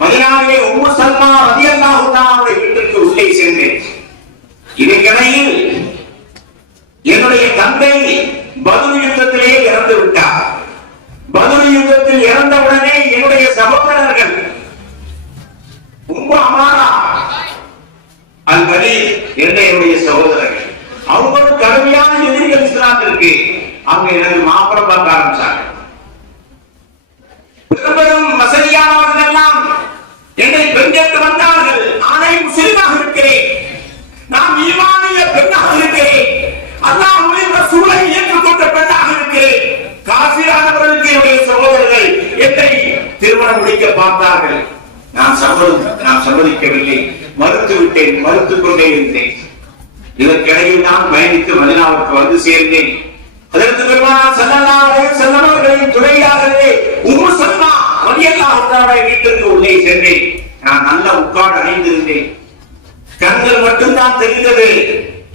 மதீனாவிலே உம்மு சல்மா ரலியல்லாஹு தஆலாவுடைய வீட்டுக்கு உள்ளே சென்றேன். இதற்கிடையில் என்னுடைய தந்தை பத்ர் யுத்தத்திலே இறந்து விட்டார். பத்ர் யுத்தத்தில் இறந்தவுடனே என்னுடைய சகோதரர்கள் உம்மு அமாரா அல் வலீத் என்னுடைய சகோதரர்கள், அவங்களும் கடுமையான எதிரிகள் இஸ்லாத்திற்கு. அவங்க எனக்கு மாப்பிள பார்க்க ஆரம்பிச்சாங்க. பெரும் வசதியானவர்கள் எல்லாம் என்னை பெண் கேட்டு வந்தார்கள். நானே முஸ்லிமாக இருக்கிறேன், நான் ஈமானிய பெண்ணாக இருக்கிறேன், அல்லாஹ்வின் ரசூலை ஏற்றுக்கொண்ட பெண்ணாக இருக்கிறேன். காஃபிரானவர்களுக்கு என்னுடைய சகோதரர்கள் என்னை திருமணம் முடிக்க பார்த்தார்கள். நான் சம்மதிக்கவில்லை, மறுத்து விட்டேன், மறுத்துக் கொண்டே இருந்தேன். இதற்கிடையில் நான் பயணித்து மதீனாவுக்கு வந்து சேர்ந்தேன். அதற்கு பெருமானார் ஸல்லல்லாஹு அலைஹி வஸல்லம் அவர்களின் துணையாகவே உம்மு சல்மா ரலியல்லாஹு தஆலாவுடைய வீட்டுக்கு உள்ளே சென்றேன். நான் நல்ல உட்கார்ந்து அணிந்திருந்தேன். கண்கள் மட்டும்தான் தெரிந்தது,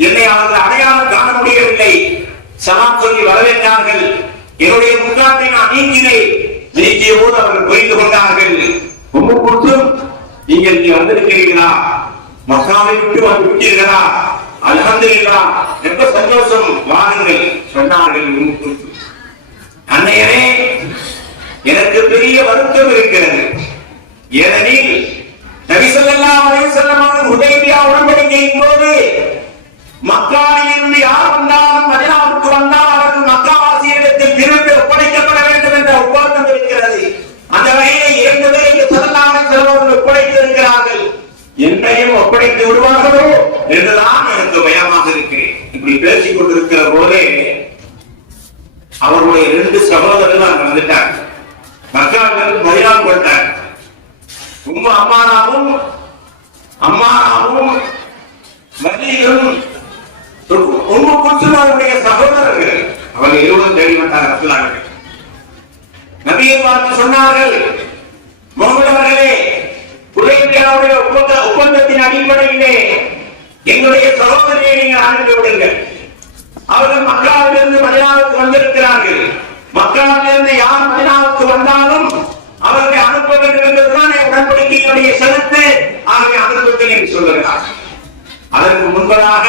என்னை அவர்கள் அடையாளம் காண முடியவில்லை. சலாம் சொல்லி வரவேற்றார்கள். என்னுடைய முக்காட்டை நான் நீக்கினேன். நீக்கிய போது அவர்கள் புரிந்து கொண்டார்கள், உம்மு குல்சும், நீங்கள் இங்கே வந்திருக்கிறீர்களா, மக்காவை விட்டு வந்து விட்டீர்களா, அல்ஹம்துலில்லாஹ், ரொம்ப சந்தோஷம், வாருங்கள் சொன்னார்கள். அன்னையரே, எனக்கு பெரிய வருத்தம் இருக்கிறது. ஏனெனில் நபி ஸல்லல்லாஹு அலைஹி வஸல்லம் அவர்கள் ஹுதைபியா உடன்படிக்கையின் போது மக்காவிலிருந்து யார் வந்தாலும் மதீனாவுக்கு வந்தால் அவர்கள் மக்காவாசியிடத்தில் திரும்பி ஒப்படைக்கப்பட வேண்டும் என்ற ஒப்பந்தம் இருக்கிறது. அந்த வகையிலே 2 பேரை ஸல்லல்லாஹு அலைஹி வஸல்லம் அவர்கள் ஒப்படைத்திருக்கிறார்கள். என்னையும் ஒப்படைத்து விடுவார்களோ என்றுதான் எனக்கு பயமாக இருக்கிறேன். இப்படி பேசிக் கொண்டிருக்கிற போதே அவருடைய 2 சகோதரர்கள் அங்க வந்துட்டாங்க. மக்காவிலிருந்து மதினா போட்டாங்க. அம்மாவும் வலியும் குல்சுமாவுடைய சகோதரர்கள் அவர்கள் 20 தேடி வந்தார்கள். நபியை பார்த்து சொன்னார்கள், முஹம்மது அவர்களே, ஹுதைபியாவுடைய ஒப்பந்தத்தின் அடிப்படையிலே எங்களுடைய சகோதரியை நீங்கள் அனுப்பி விடுங்கள். அவர்கள் மக்காவிலிருந்து மதீனாவுக்கு வந்திருக்கிறார்கள். மக்காவிலிருந்து யார் மதீனாவுக்கு வந்தாலும் அவர்களை அனுப்ப வேண்டும் என்பதுதான் உடன்படிக்கையினுடைய ஷரத்து. ஆகவே அனுப்புங்கள் என்று சொல்லுகிறார். அதற்கு முன்பதாக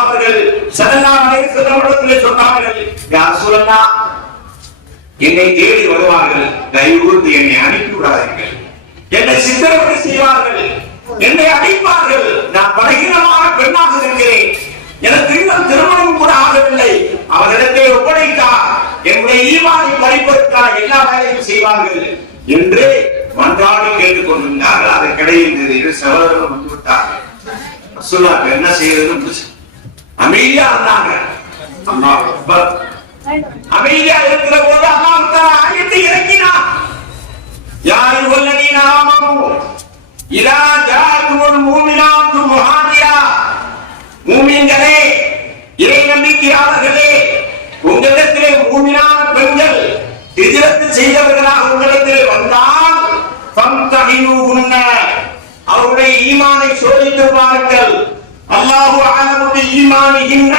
அவர்கள் ஸல்லல்லாஹு அலைஹி வஸல்லம் சொன்னார்கள், யா ரசூலல்லாஹ், என்னை தேடி வருவார்கள், தயவு கூர்ந்து என்னை அனுப்பி விடாதீர்கள். என்னை சித்திரவதை செய்வார்கள், என்னை அடிப்பார்கள். நான் பலகீனமான பெண்ணாக இருக்கிறேன், எனக்கு இன்னும் திருமணம் கூட ஆகவில்லை. அவர்களிடத்தை ஒப்படைத்தார், என்னுடைய ஈமானை பறிப்பதற்கான எல்லா வேலையும் செய்வார்கள் என்று மன்றாடி கேட்டுக் கொண்டிருந்தார்கள். அதை கிடையாது சகோதரர்கள் வந்து விட்டார்கள். ரசூலுல்லாஹ் என்ன செய்யறது அமைதியா இருந்தாங்க. அமைதியா இருக்கிற போது அல்லாஹ் தஆலா ஆயத்தை இறக்கினார். யா அய்யுஹல்லதீன ஆமனூ இதா ஜாஅத்துல் முஃமினாத்து முஹாஜிரா, மூமின்களே, இறை நம்பிக்கையாளர்களே, உங்களிடத்திலே மூமினான பெண்கள் ஹிஜ்ரத் செய்தவர்களாக உங்களிடத்திலே வந்தால் ஃபம்தஹினூஹுன்ன, அவருடைய ஈமானை சோதித்து பாருங்கள். அல்லாஹு அஅலமு பிஈமானிஹின்ன,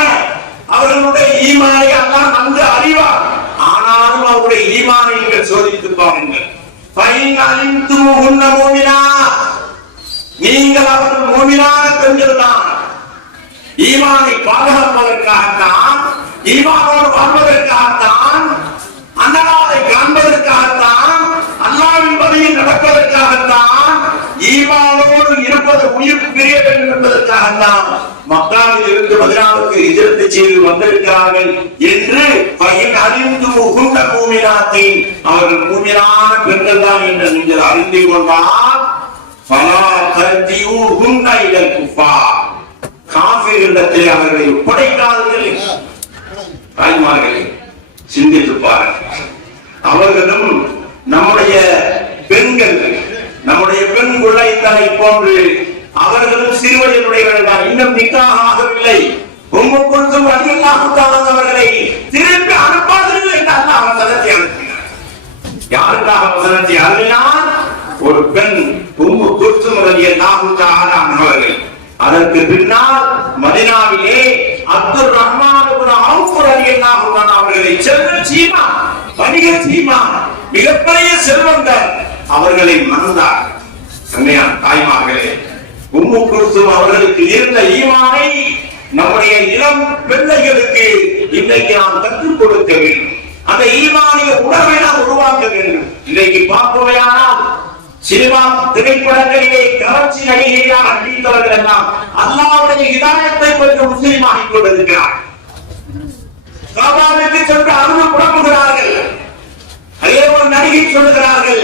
அவர்களுடைய ஈமானை அல்லாஹ் நன்கு அறிவார். ஆனாலும் அவருடைய ஈமானை நீங்கள் சோதித்து பாருங்கள். ஃபைன் அலிம்துமுஹுன்ன மூமினா, நீங்கள் அவர்கள் மூமினான பெண்கள் தான். ஈமானை பாதுகாப்பதற்காகத்தான், ஈமானோடு வாழ்வதற்காகத்தான், அன்னலாரை காண்பதற்காகத்தான், அல்லாஹ்வின் வழியில் நடப்பதற்காகத்தான், ஈமானோடு இருப்பது உயிர் பிரிய வேண்டும் என்பதற்காகத்தான் மக்காவில் இருந்து மதீனாவுக்கு ஹிஜ்ரத் செய்து வந்திருக்கிறார்கள் என்று அவர்கள் மூமினான பெண்கள் தான் என்று நீங்கள் அறிந்து கொண்டால் காஃபிர்களிடத்திலே அவர்களை ஒப்படைக்காதீர்கள். தாய்மார்களே, சிந்தித்து பாருங்கள். அவர்களும் நம்முடைய பெண்கள், நம்முடைய பெண் குழந்தை போன்று அவர்களும் சிறுவயதுடையவர்கள் தான், இன்னும் நிக்காஹ் ஆகவில்லை. உம்முக்குல்சும் ரலியல்லாஹு தஆலா அவர்களை திருப்பி அனுப்பாதீர்கள் என்று அல்லாஹ் வசனத்தை அனுப்பினார். யாருக்காக வசனத்தை அருளினார்? ஒரு பெண் உம்முக்குல்சும் ரலியல்லாஹு தஆலா அவர்கள். அதற்கு பின்னால் மதீனாவிலே அப்துர் ரஹ்மான் இப்னு அவுஃப் ரலியல்லாஹு தஆலா அவர்களை செல்வ சீமா, வணிக சீமா, மிகப்பெரிய செல்வந்தர், அவர்களை மணந்தார். அன்னையார் தாய்மார்களே, உம்மு குல்சும் அவர்களுக்கு இருந்த ஈமானை நம்முடைய இளம் பிள்ளைகளுக்கு இன்றைக்கு நாம் கற்றுக் கொடுக்க வேண்டும். அந்த ஈமானிய உணர்வை நாம் உருவாக்க வேண்டும். இன்றைக்கு பார்ப்பவையானால் சினிமா திரைப்படங்களிலே கவர்ச்சி நடிகையாக நடித்தவர்கள் எல்லாம் அல்லாஹ்வுடைய ஹிதாயத்தை பெற்று முஸ்லிமாகிக் கொண்டிருக்கிறார். காபாவுக்கு சென்று அருள் புறப்படுகிறார்கள். அதே ஒரு நடிகை சொல்லுகிறார்கள்,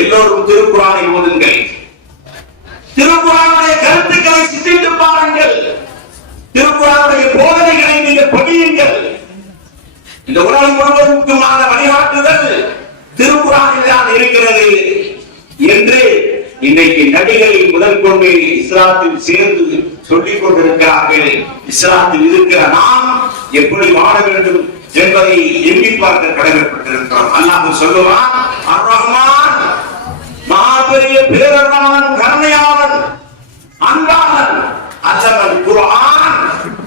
எல்லோரும் திருக்குர்ஆனை ஓதுங்கள், திருக்குர்ஆனுடைய கருத்துக்களை சிந்தித்து பாருங்கள், திருக்குர்ஆனுடைய போதனைகளை நீங்கள் படியுங்கள். இந்த உலகம் முழுவதுக்குமான வழிகாட்டுதல் திருக்குர்ஆனில் தான் இருக்கிறது என்று இன்றைக்கு நடிகர்கள் முதல் கொண்டு இஸ்லாத்தில் சேர்ந்து சொல்லிக் கொண்டிருக்கிறார்கள். இஸ்லாத்தில் இருக்கிற நாம் எப்படி வாழ வேண்டும் என்பதை எண்ணி பார்க்க கடமைப்பட்டிருக்கிறோம். அல்லாஹ் சொல்லுவான், அர் ரஹ்மான், மாபெரிய பேரருளாளன், கருணையாளன், அன்பாளன், அல்லவன் குர்ஆன்,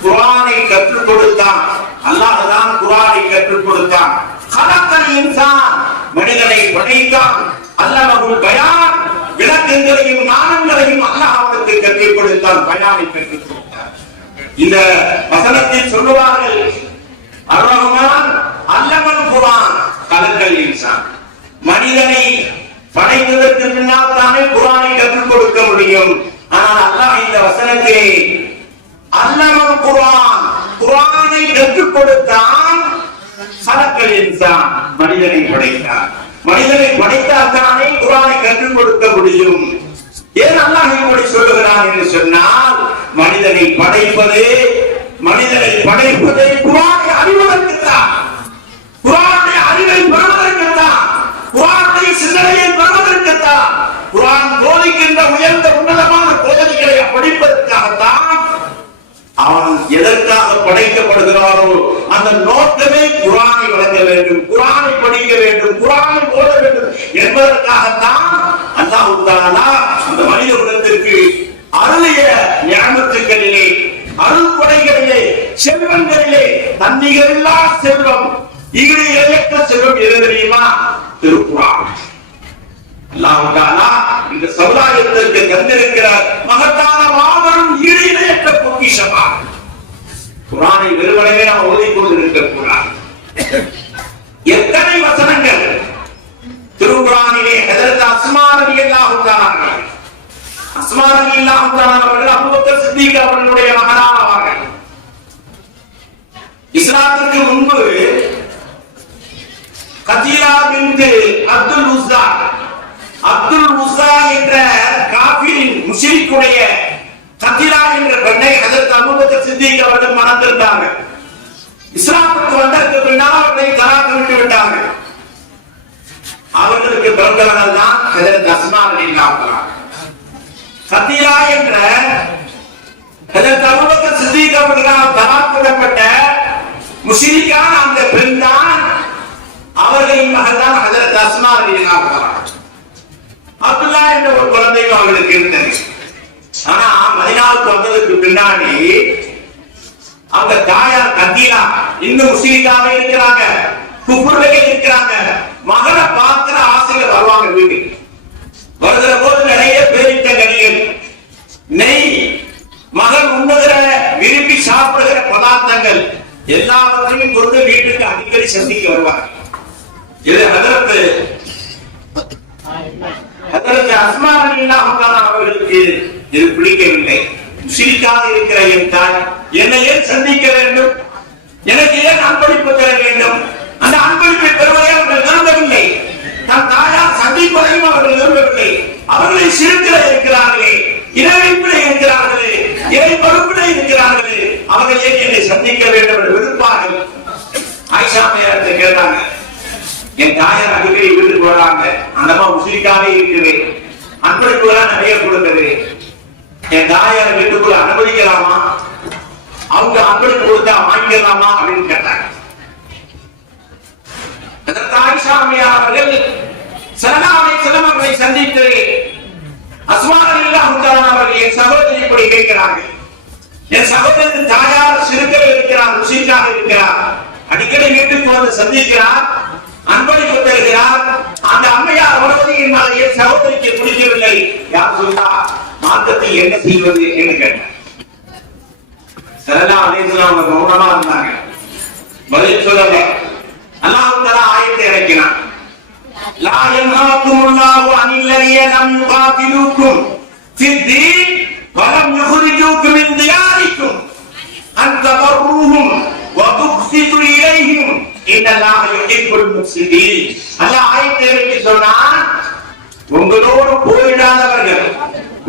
குர்ஆனை கற்றுக் கொடுத்தான். அல்லாஹ் தான் குர்ஆனை கற்றுக் கொடுத்தான். கலக்கல் இன்சான், மனிதனை படைத்தான். அல்லவஹுல் பயான், விளக்கங்களையும் ஞானங்களையும் அல்லாஹ் அவனுக்கு கற்றுக் கொடுத்தான், பயானை கற்றுக் கொடுத்தான். இந்த வசனத்தில் சொல்லுவார்கள், அர் ரஹ்மான் அல்லமல் குர்ஆன் கலக்கல் இன்சான். மனிதனை படைத்ததற்கு பின்னால் தானே குர்ஆனை கற்றுக் கொடுக்க முடியும். ஆனால் அல்லாஹ் இந்த வசனத்தை அல்லமல் குர்ஆன், குர்ஆனை கற்றுக் கொடுத்தான். கலக்கல் இன்சான், மனிதனை படைத்தான். மனிதனை படைத்தால் தானே குர்ஆனை கற்றுக் கொடுக்க முடியும். ஏன் அல்லாஹ் இப்படி சொல்லுகிறான் என்று சொன்னால், மனிதனை படைப்பது, மனிதனை படைப்பதை குர்ஆனை அறிவதற்குத்தான், குர்ஆனுடைய அறிவை பெறுவதற்குத்தான், குர்ஆனுடைய சிந்தனையை பெறுவதற்குத்தான், குர்ஆன் போதிக்கின்ற உயர்ந்த உன்னதமான போதனைகளை படிப்பதற்காகத்தான் அவன் எதற்காக படைக்கப்படுகிறாரோ அந்த நோக்கமே குர்ஆனை வழங்க வேண்டும், குர்ஆனை படிக்க வேண்டும், குர்ஆனை ஓத வேண்டும் என்பதற்காகத்தான் அல்லாஹ் தஆலா அந்த மனித குலத்திற்கு அருளிய நியமத்துகளிலே, அருள் கொடைகளிலே, செல்வங்களிலே தன்னிகரில்லா செல்வம், ஈடு இணையற்ற செல்வம் எது தெரியுமா? திருக்குர்ஆன். அல்லாஹ் தஆலா இந்த சமுதாயத்திற்கு தந்திருக்கிற மகத்தான மாபெரும் ஈடு இணையற்ற பொக்கிஷமா குர்ஆனை வெறுமனவே நாம் ஓதிக்கொண்டிருக்க கூடாது. எத்தனை வசனங்கள் திருக்குர்ஆனிலே ஹஜ்ரத் அஸ்மா ரலியல்லாஹு தஆலா, அஸ்மா ரலியல்லாஹு தஆலா அவர்கள் அபூபக்கர் சித்திக் அவர்களுடைய மகனாவார்கள். இஸ்லாத்திற்கு முன்பு கதீலா பின்த் அப்துல் உஸ்ஸா, அப்துல் உஸ்ஸா என்ற காஃபிரின் முஷ்ரிக்குடைய கதீலா என்ற பெண்ணை ஹஜ்ரத் அபூபக்கர் சித்திக் அவர்கள் மணந்திருந்தாங்க. இஸ்லாமுக்கு வந்ததற்கு பின்னால் அவர்களை தலாக் விட்டு விட்டாங்க. அவர்களுக்கு பிறந்தவர்கள் தான் ஹஜ்ரத் அஸ்மா ரலியல்லாஹு தஆலா. கதீலா என்ற ஹஜ்ரத் அபூபக்கர் சித்திக் அவர்களால் தலாக் விடப்பட்ட முஷ்ரிக்கான அந்த பெண் தான் அவர்களின் மகள் தான் ஹஜ்ரத் அஸ்மா ரலியல்லாஹு தஆலா. அப்துல்லா என்ற ஒரு குழந்தை அவர்களுக்கு இருந்தது. ஆனா மதீனாவுக்கு வந்ததற்கு பின்னாடி அவங்க தாயார் கதீலா இன்னும் முஸ்லிமாக இருக்கிறாங்க, குஃப்ரிலே இருக்கிறாங்க. மகனை பார்க்கிற ஆசையில வருவாங்க வீட்டுக்கு. வருகிற போது நிறைய பேரிட்ட கனிகள், நெய், மகன் உண்ணுகிற விரும்பி சாப்பிடுகிற பதார்த்தங்கள் எல்லாவற்றையும் கொண்டு வீட்டுக்கு அடிக்கடி சந்திக்க வருவாங்க. இது ஹஜ்ரத் அஸ்மா ரலியல்லாஹு தஆலா அவர்களுக்கு இது பிடிக்கவில்லை. முஸ்லிமாக இருக்கிற என் தாய் என்னை ஏன் சந்திக்க வேண்டும், எனக்கு ஏன் அன்பளிப்பு தர வேண்டும், அந்த அன்பளிப்பை பெறுவதை அவர்கள் விரும்பவில்லை. தன் தாயார் சந்திப்பதையும் அவர்கள் விரும்பவில்லை. அவர்களை சிறுக்கிலே இருக்கிறார்களே, இறைப்பிலே இருக்கிறார்களே, இறை பொறுப்பிலே இருக்கிறார்களே, அவர்கள் ஏன் என்னை சந்திக்க வேண்டும் என்று விரும்பார்கள். ஆயிஷா அம்மையார்ட்ட கேட்டாங்க, என் தாயார் அடிக்கடி வீட்டுக்கு போறாங்க, அந்த அம்மா முஸ்லிக்காக இருக்குது, அன்பளிப்புலாம் நிறைய கொடுக்குது, என் தாயார் வீட்டுக்குள்ள அனுமதிக்கலாமா, அவங்க அன்பளிப்பு கொடுத்தா வாங்கிக்கலாமா அப்படின்னு கேட்டாங்க. ஆயிஷா அம்மையார் அவர்கள் ஸல்லல்லாஹு அலைஹி வஸல்லம் அவர்களை சந்தித்து அஸ்மா ரலியல்லாஹு தஆலா அவர்கள் என் சகோதரி இப்படி கேட்கிறார்கள், என் சகோதரின் தாயார் சிறுக்கில் இருக்கிறார், முஸ்லிக்காக இருக்கிறார், அடிக்கடி வீட்டுக்கு வந்து சந்திக்கிறார், அன்பளிப்பு தருகிறார். அந்த அம்மையார் வருவது என் சகோதரிக்கு பிடிக்கவில்லை. யார் சொல்லா மார்க்கத்தை என்ன செய்வது என்று கேட்டார். ஸல்லல்லாஹு அலைஹி வஸல்லம் அவங்க மௌனமா இருந்தாங்க, பதில் சொல்லல. அல்லாஹ் தஆலா ஆயத்தை இறக்கினான், லா யன்ஹாகுமுல்லாஹு அனில்லதீன லம் யுகாதிலுக்கும் ஃபித்தீன் வலம் யுக்ரிஜூக்கும் மின் தியாரிக்கும் அன் தபர்ருஹும் வ துக்ஸிது இலைஹிம் இன்னல்லாஹ யுஹிப்புல் முஃஸிதீன். அல்லாஹ் ஆயத்தை இறக்கி சொன்னான், உங்களோடு போரிடாதவர்கள்,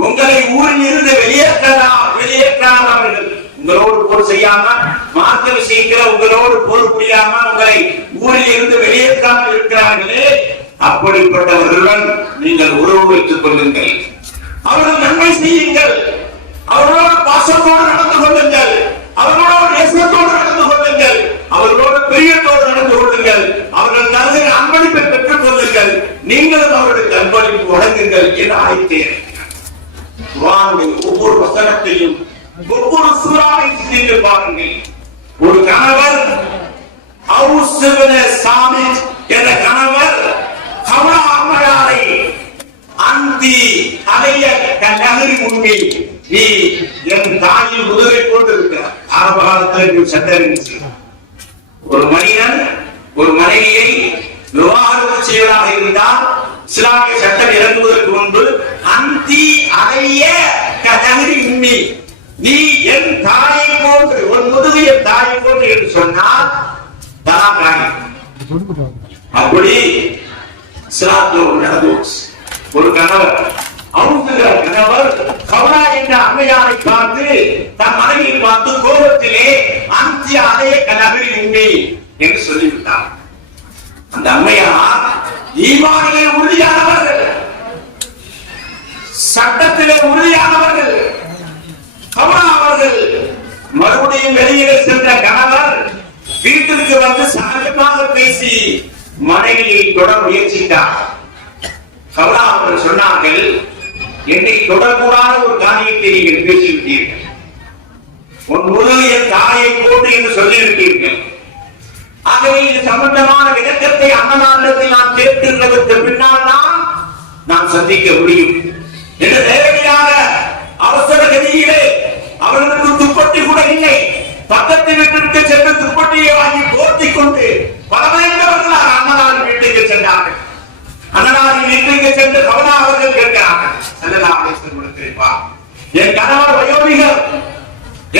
உங்களை ஊரில் இருந்து வெளியேற்றாதவர்கள், உங்களோடு போர் செய்யாம மார்க்க விஷயத்துல உங்களோடு போர் புரியாம உங்களை ஊரில் இருந்து வெளியேற்றாமல் இருக்கிறார்களே, அப்படிப்பட்டவர்களுடன் நீங்கள் உறவு வைத்துக் கொள்ளுங்கள், அவர்கள் நன்மை செய்யுங்கள், அவர்களோடு பாசத்தோடு நடந்து கொள்ளுங்கள், அவர்களோடு நேசத்தோடு நடந்து கொள்ளுங்கள், அவர்களோடு பிரியத்தோடு நடந்து கொள்ளுங்கள், அவர்கள் தருகிற அன்பளிப்பை பெற்றுக் கொள்ளுங்கள், நீங்களும் அவர்களுக்கு அன்பளிப்பு வழங்குங்கள் என்று ஆயத்தை குர்ஆனுடைய ஒவ்வொரு வசனத்தையும் ஒவ்வொரு சூறாவை சிந்தித்து பாருங்கள். ஒரு கணவர் அவுஸ் இப்னு சாமித் என்ற கணவர் கவ்லா அம்மையாரை அந்தி அலைய கநகரி உண்மை, நீ என் தாயின் முதுகை போட்டு இருக்கிறார். ஆரம்ப காலத்தில் சட்டம் இருந்துச்சு, ஒரு மனிதன் ஒரு மனைவியை விவாகரத்து செய்வதாக இருந்தால் இஸ்லாமிய சட்டம் இறங்குவதற்கு முன்பு அந்தி அலைய கநகரி உண்மை, நீ என் தாயை போன்று, ஒரு முதுகு என் தாயை போன்று என்று சொன்னால் தலாக். அப்படி இஸ்லாத்தில் நடந்து ஒரு கணவர் அவுசுகிற கணவர் கவ்லா என்ற அம்மையாரை பார்த்து தன் மனைவியை பார்த்து கோபத்திலே அந்தி மின்னி என்று சொல்லிவிட்டார். அந்த அம்மையார் ஈமானிலே உறுதியானவர்கள், சட்டத்திலே உறுதியானவர்கள். அவர்கள் மறுபடியும் வெளியே சென்ற கணவர் வீட்டிற்கு வந்து சகஜமாக பேசி மனைவியை தொட முயற்சித்தார். அவர்கள் சொன்னார்கள், என்னை தொடரக்கூடாத ஒரு காரியத்தை நீங்கள் பேசிவிட்டீர்கள், உன் முதல் என் தாயை போட்டு என்று சொல்லிவிட்டீர்கள். ஆகவே இது சம்பந்தமான விளக்கத்தை அன்னதானத்தில் நான் கேட்டிருந்ததற்கு பின்னால் தான் நாம் சந்திக்க முடியும் என்று நேரடியாக அவசர கதியிலே அவர்களுக்கு துப்பட்டி கூட இல்லை, பக்கத்து வீட்டிற்கு சென்று துப்பட்டியை வாங்கி போர்த்திக் கொண்டு பலமைந்தவர்களாக அன்னதாரின் வீட்டுக்கு சென்றார்கள். அன்னதாரின் வீட்டுக்கு சென்று கவனா அவர்கள் கேட்கிறார்கள், என் கணவர் வயோதிகர்,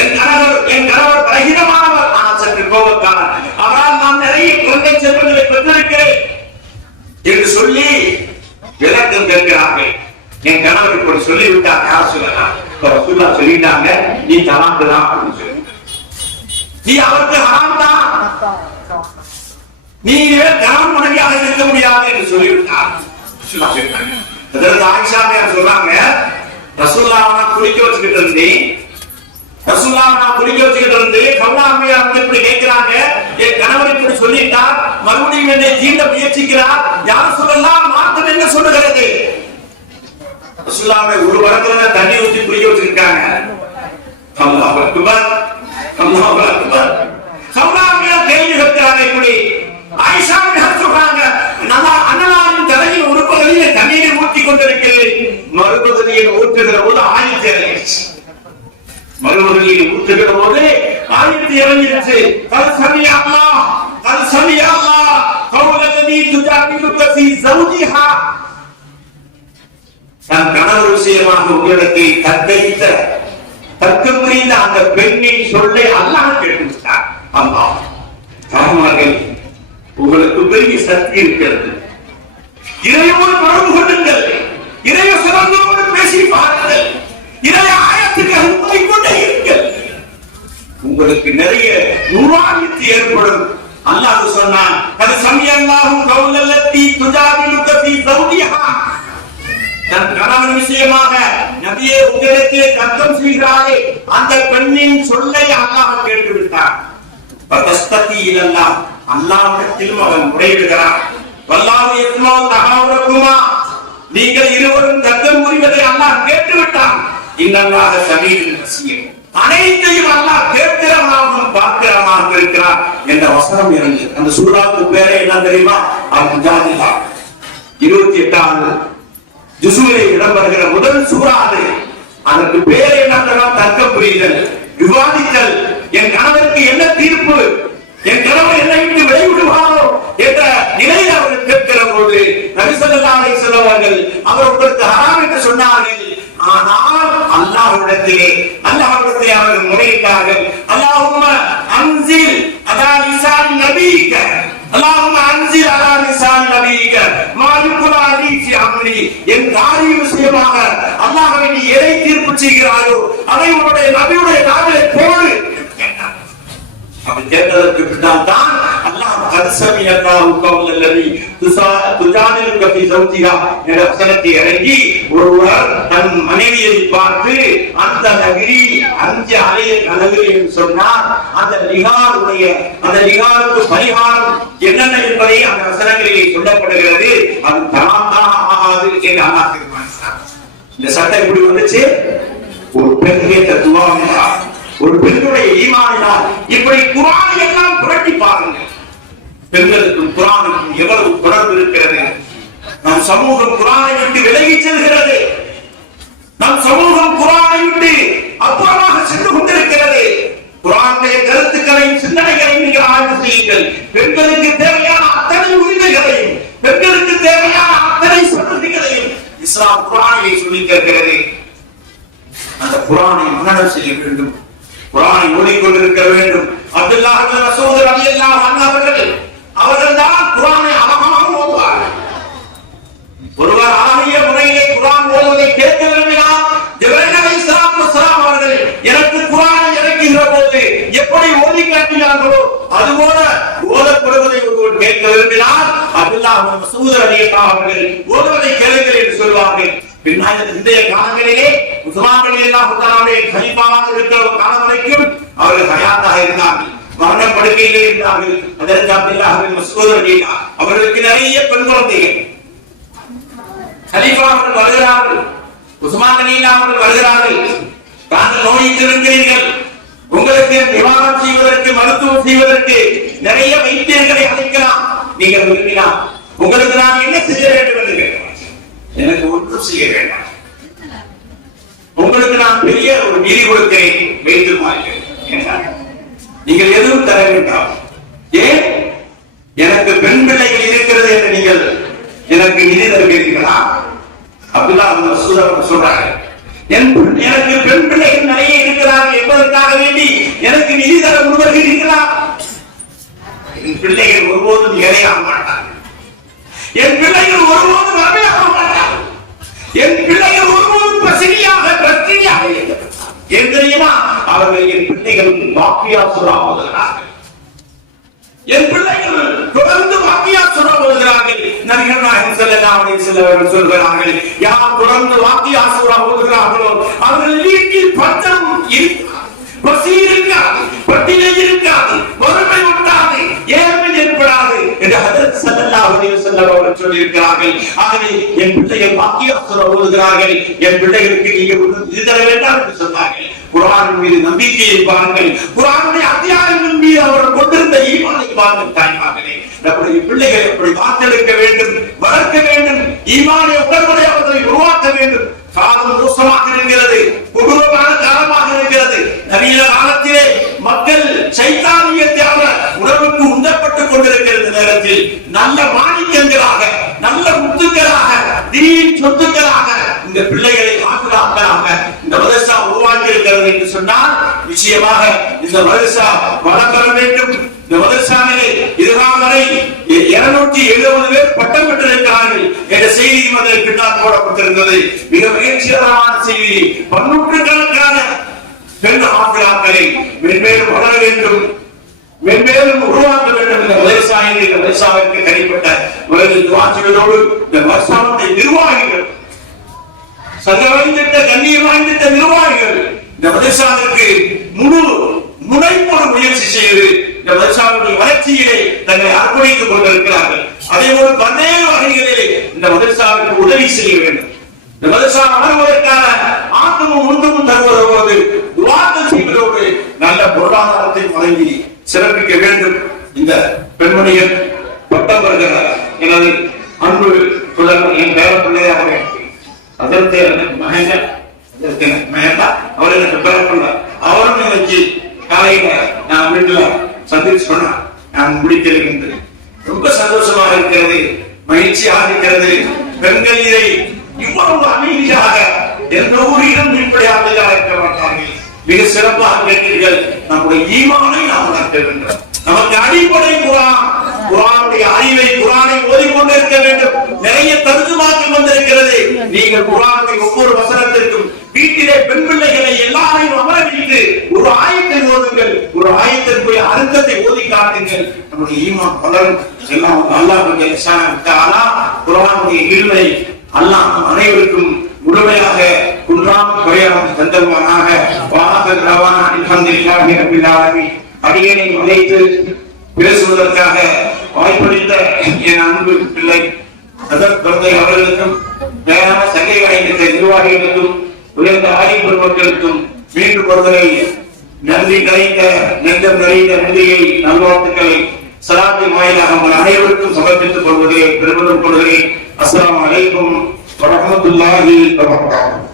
என் கணவர் பலகீனமானவர், ஆனால் சற்று கோபக்காரர், அவரால் நான் நிறைய குழந்தை செல்வங்களை பெற்றிருக்கிறேன் என்று சொல்லி விளக்கம் கேட்கிறார்கள். என் கணவர் இப்படி சொல்லிவிட்டார், யார் சொல்லலாம், சொல்லிட்டாங்க, நீ தலாக்கு தான் அப்படின்னு சொல்லி, நீ அவருக்கு ஹராம் தான், நீ கணவன் மனைவியாக இருக்க முடியாது என்று சொல்லிவிட்டார். ஆயிஷா சொல்றாங்க, ரசூலுல்லாஹ் குளிக்க வச்சுக்கிட்டு இருந்தேன், இப்படி கேட்கிறாங்க, என் கணவர் இப்படி சொல்லிட்டார், மறுபடியும் என்னை தீண்ட முயற்சிக்கிறார், யார் சொல்லலாம் மாற்றம் என்ன சொல்லுகிறது? ரசூலுல்லாஹ் ஒரு வரத்துல தண்ணி ஊற்றி குளிக்க வச்சிருக்காங்க. அல்லாஹ் அக்பர், அல்லாஹ் அக்பர். சௌலாமியா கேள்வி கேட்கிறாங்க, இப்படி ஆயிஷா சொல்றாங்க, அன்னலாரின் தலையில் ஒரு பகுதியை தண்ணீரை ஊற்றி கொண்டிருக்கிறேன், மறுபகுதியில் ஊற்றுகிற போது ஆயிரத்தி இறங்கிடுச்சு, மறுபகுதியில் ஊற்றுகிற போது ஆயிரத்தி இறங்கிடுச்சு. கல் சமியா அல்லாஹ், கல் சமியா அல்லாஹ் கௌலல்லதி துஜாதிலுக ஃபீ ஸௌஜிஹா, தன் கணவர் விஷயமாக உங்களிடத்தில் தர்க்கித்த தர்க்கம் புரிந்த அந்த பெண்ணின் சொல்லை அல்லாஹ் கேட்டுவிட்டார். அல்லாஹ் தாய்மார்கள், உங்களுக்கு பெரிய சக்தி இருக்கிறது, இறையோடு தொடர்பு கொள்ளுங்கள், இறைய சிறந்தோடு பேசி பாருங்கள், இறைய ஆயத்துக்கு அனுப்பி கொண்டே இருங்கள், உங்களுக்கு நிறைய நூறாயிரத்து ஏற்படும். அல்லாஹ் சொன்னான், அது சமியல்லாஹு கௌலல்லதி துஜாதிலுக ஃபீ ஸௌஜிஹா, தன் கணவன் விஷயமாக நபியே உங்களிடத்திலே தர்க்கம் செய்கிறாரே அந்த பெண்ணின் சொல்லை அல்லாஹ் கேட்டு விட்டார். அல்லாஹ்விடத்திலும் அவன் முறையிடுகிறான். வல்லாஹு யஸ்மஉ தஹாவுரகுமா, நீங்கள் இருவரும் தர்க்கம் புரிவதை அல்லாஹ் கேட்டு விட்டான். இன்னல்லாஹ ஸமீஉன் பஸீர், அனைத்தையும் அல்லாஹ் கேட்கிறவனாகவும் பார்க்கிறவனாகவும் இருக்கிறான் என்ற வசனம் இறங்கு. அந்த சூராவுக்கு பேரே என்ன தெரியுமா? அல்-முஜாதிலா. 28வது ஜுஸுவிலே இடம்பெறுகிற முதல் சூரா அது. அதற்கு பேர் என்ன? தர்க்கம் புரிதல், விவாதித்தல். என் கணவருக்கு என்ன தீர்ப்பு, என் கணவர் என்னை விட்டு விடைவிடுவாரோ என்ற நிலையில் அவர்கள் கேட்கிற போது நபி ஸல்லல்லாஹு அலைஹி வஸல்லம் அவர்கள் அவர் உங்களுக்கு ஹராம் என்று சொன்னார்கள். ஆனால் அல்லாஹ்விடத்திலே அவர்கள் முறையிட்டார்கள், அல்லாஹும்ம அன்சில் அலா லிசான் நபியிக, அல்லாஹும்ம அன்சில் அலா லிசான் நபியிக மாலிகுல் அலி ஃபி அம்ரி, என் காரிய விஷயமாக அல்லாஹ்வை நீ எதை தீர்ப்பு செய்கிறாயோ அதை உன்னுடைய நபியுடைய நாவிலே போடு. அப்படி கேட்டதற்கு பின்னால் தான் அல்லாஹ் கத்சமி அல்லாஹு கௌலல்லதி துஜாதிலுக ஃபீ ஸௌஜிஹா என்ற வசனத்தை இறங்கி, ஒருவர் தன் மனைவியை பார்த்து அந்த நகிரி அஞ்சு அலைய கலகு என்று சொன்னார். அந்த லிகாருக்கு பரிகாரம் என்னென்ன என்பதை அந்த வசனங்களிலே சொல்லப்படுகிறது. அது தலாக்காக ஆகாது என்று அல்லாஹ் தீர்மானித்தார். இந்த சட்டம் எப்படி வந்துச்சு? ஒரு பெண் கேட்ட துவாவினால், ஒரு பெண்ணுடைய ஈமானினால். இப்படி குர்ஆனை எல்லாம் புரட்டி பாருங்கள். பெண்களுக்கும் குர்ஆனுக்கும் எவ்வளவு தொடர்பு இருக்கிறது. நம் சமூகம் குர்ஆனை விட்டு விலகி செல்கிறது. நம் சமூகம் குர்ஆனை விட்டு அப்புறமாக சென்று கொண்டிருக்கிறது. குர்ஆனுடைய கருத்துக்களையும் சிந்தனைகளையும் நீங்கள் ஆய்வு செய்யுங்கள். பெண்களுக்கு தேவையான அத்தனை உரிமைகளையும், பெண்களுக்கு தேவையான அத்தனை சலுகைகளையும் இஸ்லாம் குர்ஆனிலே சொல்லி தருகிறது. அந்த குர்ஆனை மனனம் செய்ய வேண்டும், குர்ஆனை ஓதிக்கொண்டிருக்க வேண்டும். அப்துல்லாஹ் இப்னு மஸ்ஊத் ரலியல்லாஹு அன்ஹு அவர்கள் தான் குர்ஆனை அழகாக ஓதுவார்கள். ஒருவர் அழகிய முறையிலே குர்ஆன் ஓதுவதை கேட்க விரும்பினால் ஜிப்ரீல் அலைஹிஸ்ஸலாம் அவர்கள் எனக்கு குர்ஆனை இறக்குகிற போது அவர்களுக்கு எப்படி ஓதி காட்டினார்களோ அதுபோல ஓதப்படுவதை ஒருவர் கேட்க விரும்பினால் அப்துல்லாஹ் இப்னு மஸ்ஊத் ரலியல்லாஹு அவர்கள் ஓதுவதை கேளுங்கள் என்று சொல்வார்கள். பின்னால் இன்றைய காலங்களிலே உஸ்மான் ரலியல்லாஹு தஆலாவுடைய கலீஃபாவாக இருக்கிற காலம் வரைக்கும் அவர்கள் ஹயாத்தாக இருந்தார்கள், மரண படுக்கையிலே இருந்தார்கள். அதற்கு அப்துல்லாஹ் இப்னு மஸ்ஊத் ரலியல்லாஹு அவர்களுக்கு நிறைய பெண் குழந்தைகள். கலீஃபா அவர்கள் வருகிறார்கள், உஸ்மான் ரலியல்லாஹு அவர்கள் வருகிறார்கள். தாங்கள் நோயிட்டிருக்கிறீர்கள், உங்களுக்கு நிவாரணம் செய்வதற்கு மருத்துவம் செய்வதற்கு நிறைய வைத்தியர்களை அழைக்கலாம், நீங்கள் விரும்பினால் உங்களுக்கு நான் என்ன செய்ய வேண்டும் என்று கேட்கிறேன். எனக்கு ஒன்றும் செய்ய வேண்டாம், உங்களுக்கு நான் பெரிய ஒரு நிதி கொடுக்கிறேன், வைத்து மாறுகிறேன், நீங்கள் எதுவும் தர வேண்டாம். ஏன் எனக்கு பெண் பிள்ளைகள் இருக்கிறது என்று நீங்கள் எனக்கு நிதி தருவீர்களா? அப்துல்லாஹ் இப்னு மஸ்ஊத் அவர்கள் சொல்றார்கள், எனக்கு பெண் பிள்ளைகள் நிறைய இருக்கிறார்கள் என்பதற்காக வேண்டி எனக்கு நிதி தர முன்வருகிறீர்களா? என் பிள்ளைகள் ஒருபோதும் ஏழையாக மாட்டார்கள், என் பிள்ளைகள் ஒருபோதும் வறுமையாக மாட்டார்கள், என் பிள்ளைகள் ஒருபோதும் பசினியாக பிரச்சனையாக இருக்கிறார்கள். ஏன் தெரியுமா? அவர்கள் என் பிள்ளைகள் வாக்கியா சூரா ஓதுகிறார்கள், என் பிள்ளைகள் தொடர்ந்து வாக்கியா சூரா ஓதுகிறார்கள். நபிகள் நாயகம் ஸல்லல்லாஹு அலைஹி வஸல்லம் அவர்கள் சொல்கிறார்கள், யார் தொடர்ந்து வாக்கியா சூரா ஓதுகிறார்களோ அவர்கள் வீட்டில் பஞ்சம் இருக்காது, பசி இருக்காது, பட்டினி இருக்காது, வறுமை உண்டாது, ஏழ்மை ஏற்படாது என்று ஹஜ்ரத் ஸல்லல்லாஹு அலைஹி வஸல்லம் அவர்கள் சொல்லியிருக்கிறார்கள். ஆகவே என் பிள்ளைகள் வாக்கியா சூரா ஓதுகிறார்கள், என் பிள்ளைகளுக்கு நீங்கள் இது தர வேண்டாம் என்று சொன்னார்கள். குர்ஆன் மீது நம்பிக்கையை பாருங்கள், குர்ஆனுடைய அத்தியாயங்களின் மீது அவர்கள் கொண்டிருந்த ஈமானை பாருங்கள். தாய்மார்களே, நம்முடைய பிள்ளைகளை எப்படி வார்த்தெடுக்க வேண்டும், வளர்க்க வேண்டும், ஈமானை உடன்படி அவர்களை உருவாக்க வேண்டும். காலம் மோசமாக இருக்கிறது, கொடூரமான காலமாக இருக்கிறது. நவீன காலத்திலே மக்கள் சைத்தானியத்தான உணவுக்கு உண்டப்பட்டுக் கொண்டிருக்கிறது நேரத்தில் நல்ல மாணிக்கங்களாக, நல்ல முத்துக்களாக, தீன் சொத்துக்களாக இந்த பிள்ளைகளை ஆக்கலாக இந்த மதரசா உருவாக்கி இருக்கிறது என்று சொன்னால் நிச்சயமாக இந்த மதரசா வளர்க்க வேண்டும். இந்த மதரசாவிலே இதுகாலம் வரை 270 பேர் பட்டம் பெற்றிருக்கிறார்கள் என்ற செய்தியும் அதில் பின்னால் போடப்பட்டிருந்தது. மிக மகிழ்ச்சிகரமான செய்தி. 100கணக்கான பெண் ஆசிரியர்களை மென்மேலும் வளர வேண்டும், மென்மேலும் உருவாக்க வேண்டும். இந்த மதரசாவில் இந்த மதரசாவிற்கு தனிப்பட்ட துவாசிகளோடு இந்த மதரசாவுடைய நிர்வாகிகள், சங்கவாய்ந்த கண்ணியம் வாய்ந்த நிர்வாகிகள் இந்த மதரசாவிற்கு முழு முனைப்போடு முயற்சி செய்து இந்த மதரசாவுடைய வளர்ச்சியிலே தங்களை அர்ப்பணித்துக் கொண்டிருக்கிறார்கள். அதே போல பல்வேறு வகைகளிலே இந்த மதரசாவிற்கு உதவி செய்ய வேண்டும். இந்த மதரசா வளர்வதற்கான ஆக்கமும் உந்தமும் தருவதோடு துவாக்கள் செய்வதோடு நல்ல பொருளாதாரத்தை வழங்கி சிறப்பிக்க வேண்டும். இந்த பெண்மணிகள் பட்டம் வருகிறார். எனது அன்பு புதல்வர் என் பேர பிள்ளையாக அதற்கு மகேந்திர அவர் எனக்கு பெறப்பட்டார். அவரும் எனக்கு காலையில நான் வீட்டுல சந்திச்சு சொன்னார், நான் முடித்திருக்கின்றேன். ரொம்ப சந்தோஷமாக இருக்கிறது, மகிழ்ச்சியாக இருக்கிறது. பெண்கள் இதை இவ்வளவு அமைதியாக எந்த ஊரிலும் இப்படியாக இருக்க மாட்டார்கள். மிக சிறப்பாக கேட்டீர்கள். நம்முடைய ஈமானை நாம் வளர்க்கின்றோம். நமக்கு அடிப்படை குர்ஆன், குர்ஆனுடைய அறிவை, குர்ஆனை ஓதிக்கொண்டிருக்க வேண்டும். நிறைய தர்ஜுமாக்கள் வந்திருக்கிறது. நீங்கள் குர்ஆனுடைய ஒவ்வொரு வசனத்திற்கும் வீட்டிலே பெண் பிள்ளைகளை எல்லாரையும் அமர வைத்து ஒரு ஆயத்தை ஓதுங்கள், ஒரு ஆயத்திற்குரிய அர்த்தத்தை ஓதி காட்டுங்கள். நம்முடைய ஈமான் வளரும். எல்லாம் அல்லாஹ்வுடைய ஷானா குர்ஆனுடைய இல்மை அல்லாஹ் அனைவருக்கும் முழுமையாக குன்றாமல் குறையாமல் தந்தருவானாக. வாஹர் ரவானா அல்ஹம்துலில்லாஹி ரப்பில் ஆலமீன். அடியனை அழைத்து பேசுவதற்காக வாய்ப்பளித்த என் அன்பு பிள்ளை அதற்கு குழந்தை அவர்களுக்கும் மேலான சங்கை வாய்ந்த நிர்வாகிகளுக்கும் உயர்ந்த ஆய்வு பெருமக்களுக்கும் மீண்டும் ஒருவரை நன்றி நிறைந்த நெஞ்சம் நிறைந்த நன்றியை நல்வாழ்த்துக்களை சலாத்தின் வாயிலாக உங்கள் அனைவருக்கும் சமர்ப்பித்துக் கொள்வதை பெருமிதம் கொள்கிறேன். அஸ்ஸலாமு அலைக்கும் வரஹ்மத்துல்லாஹி வபரகாத்துஹு.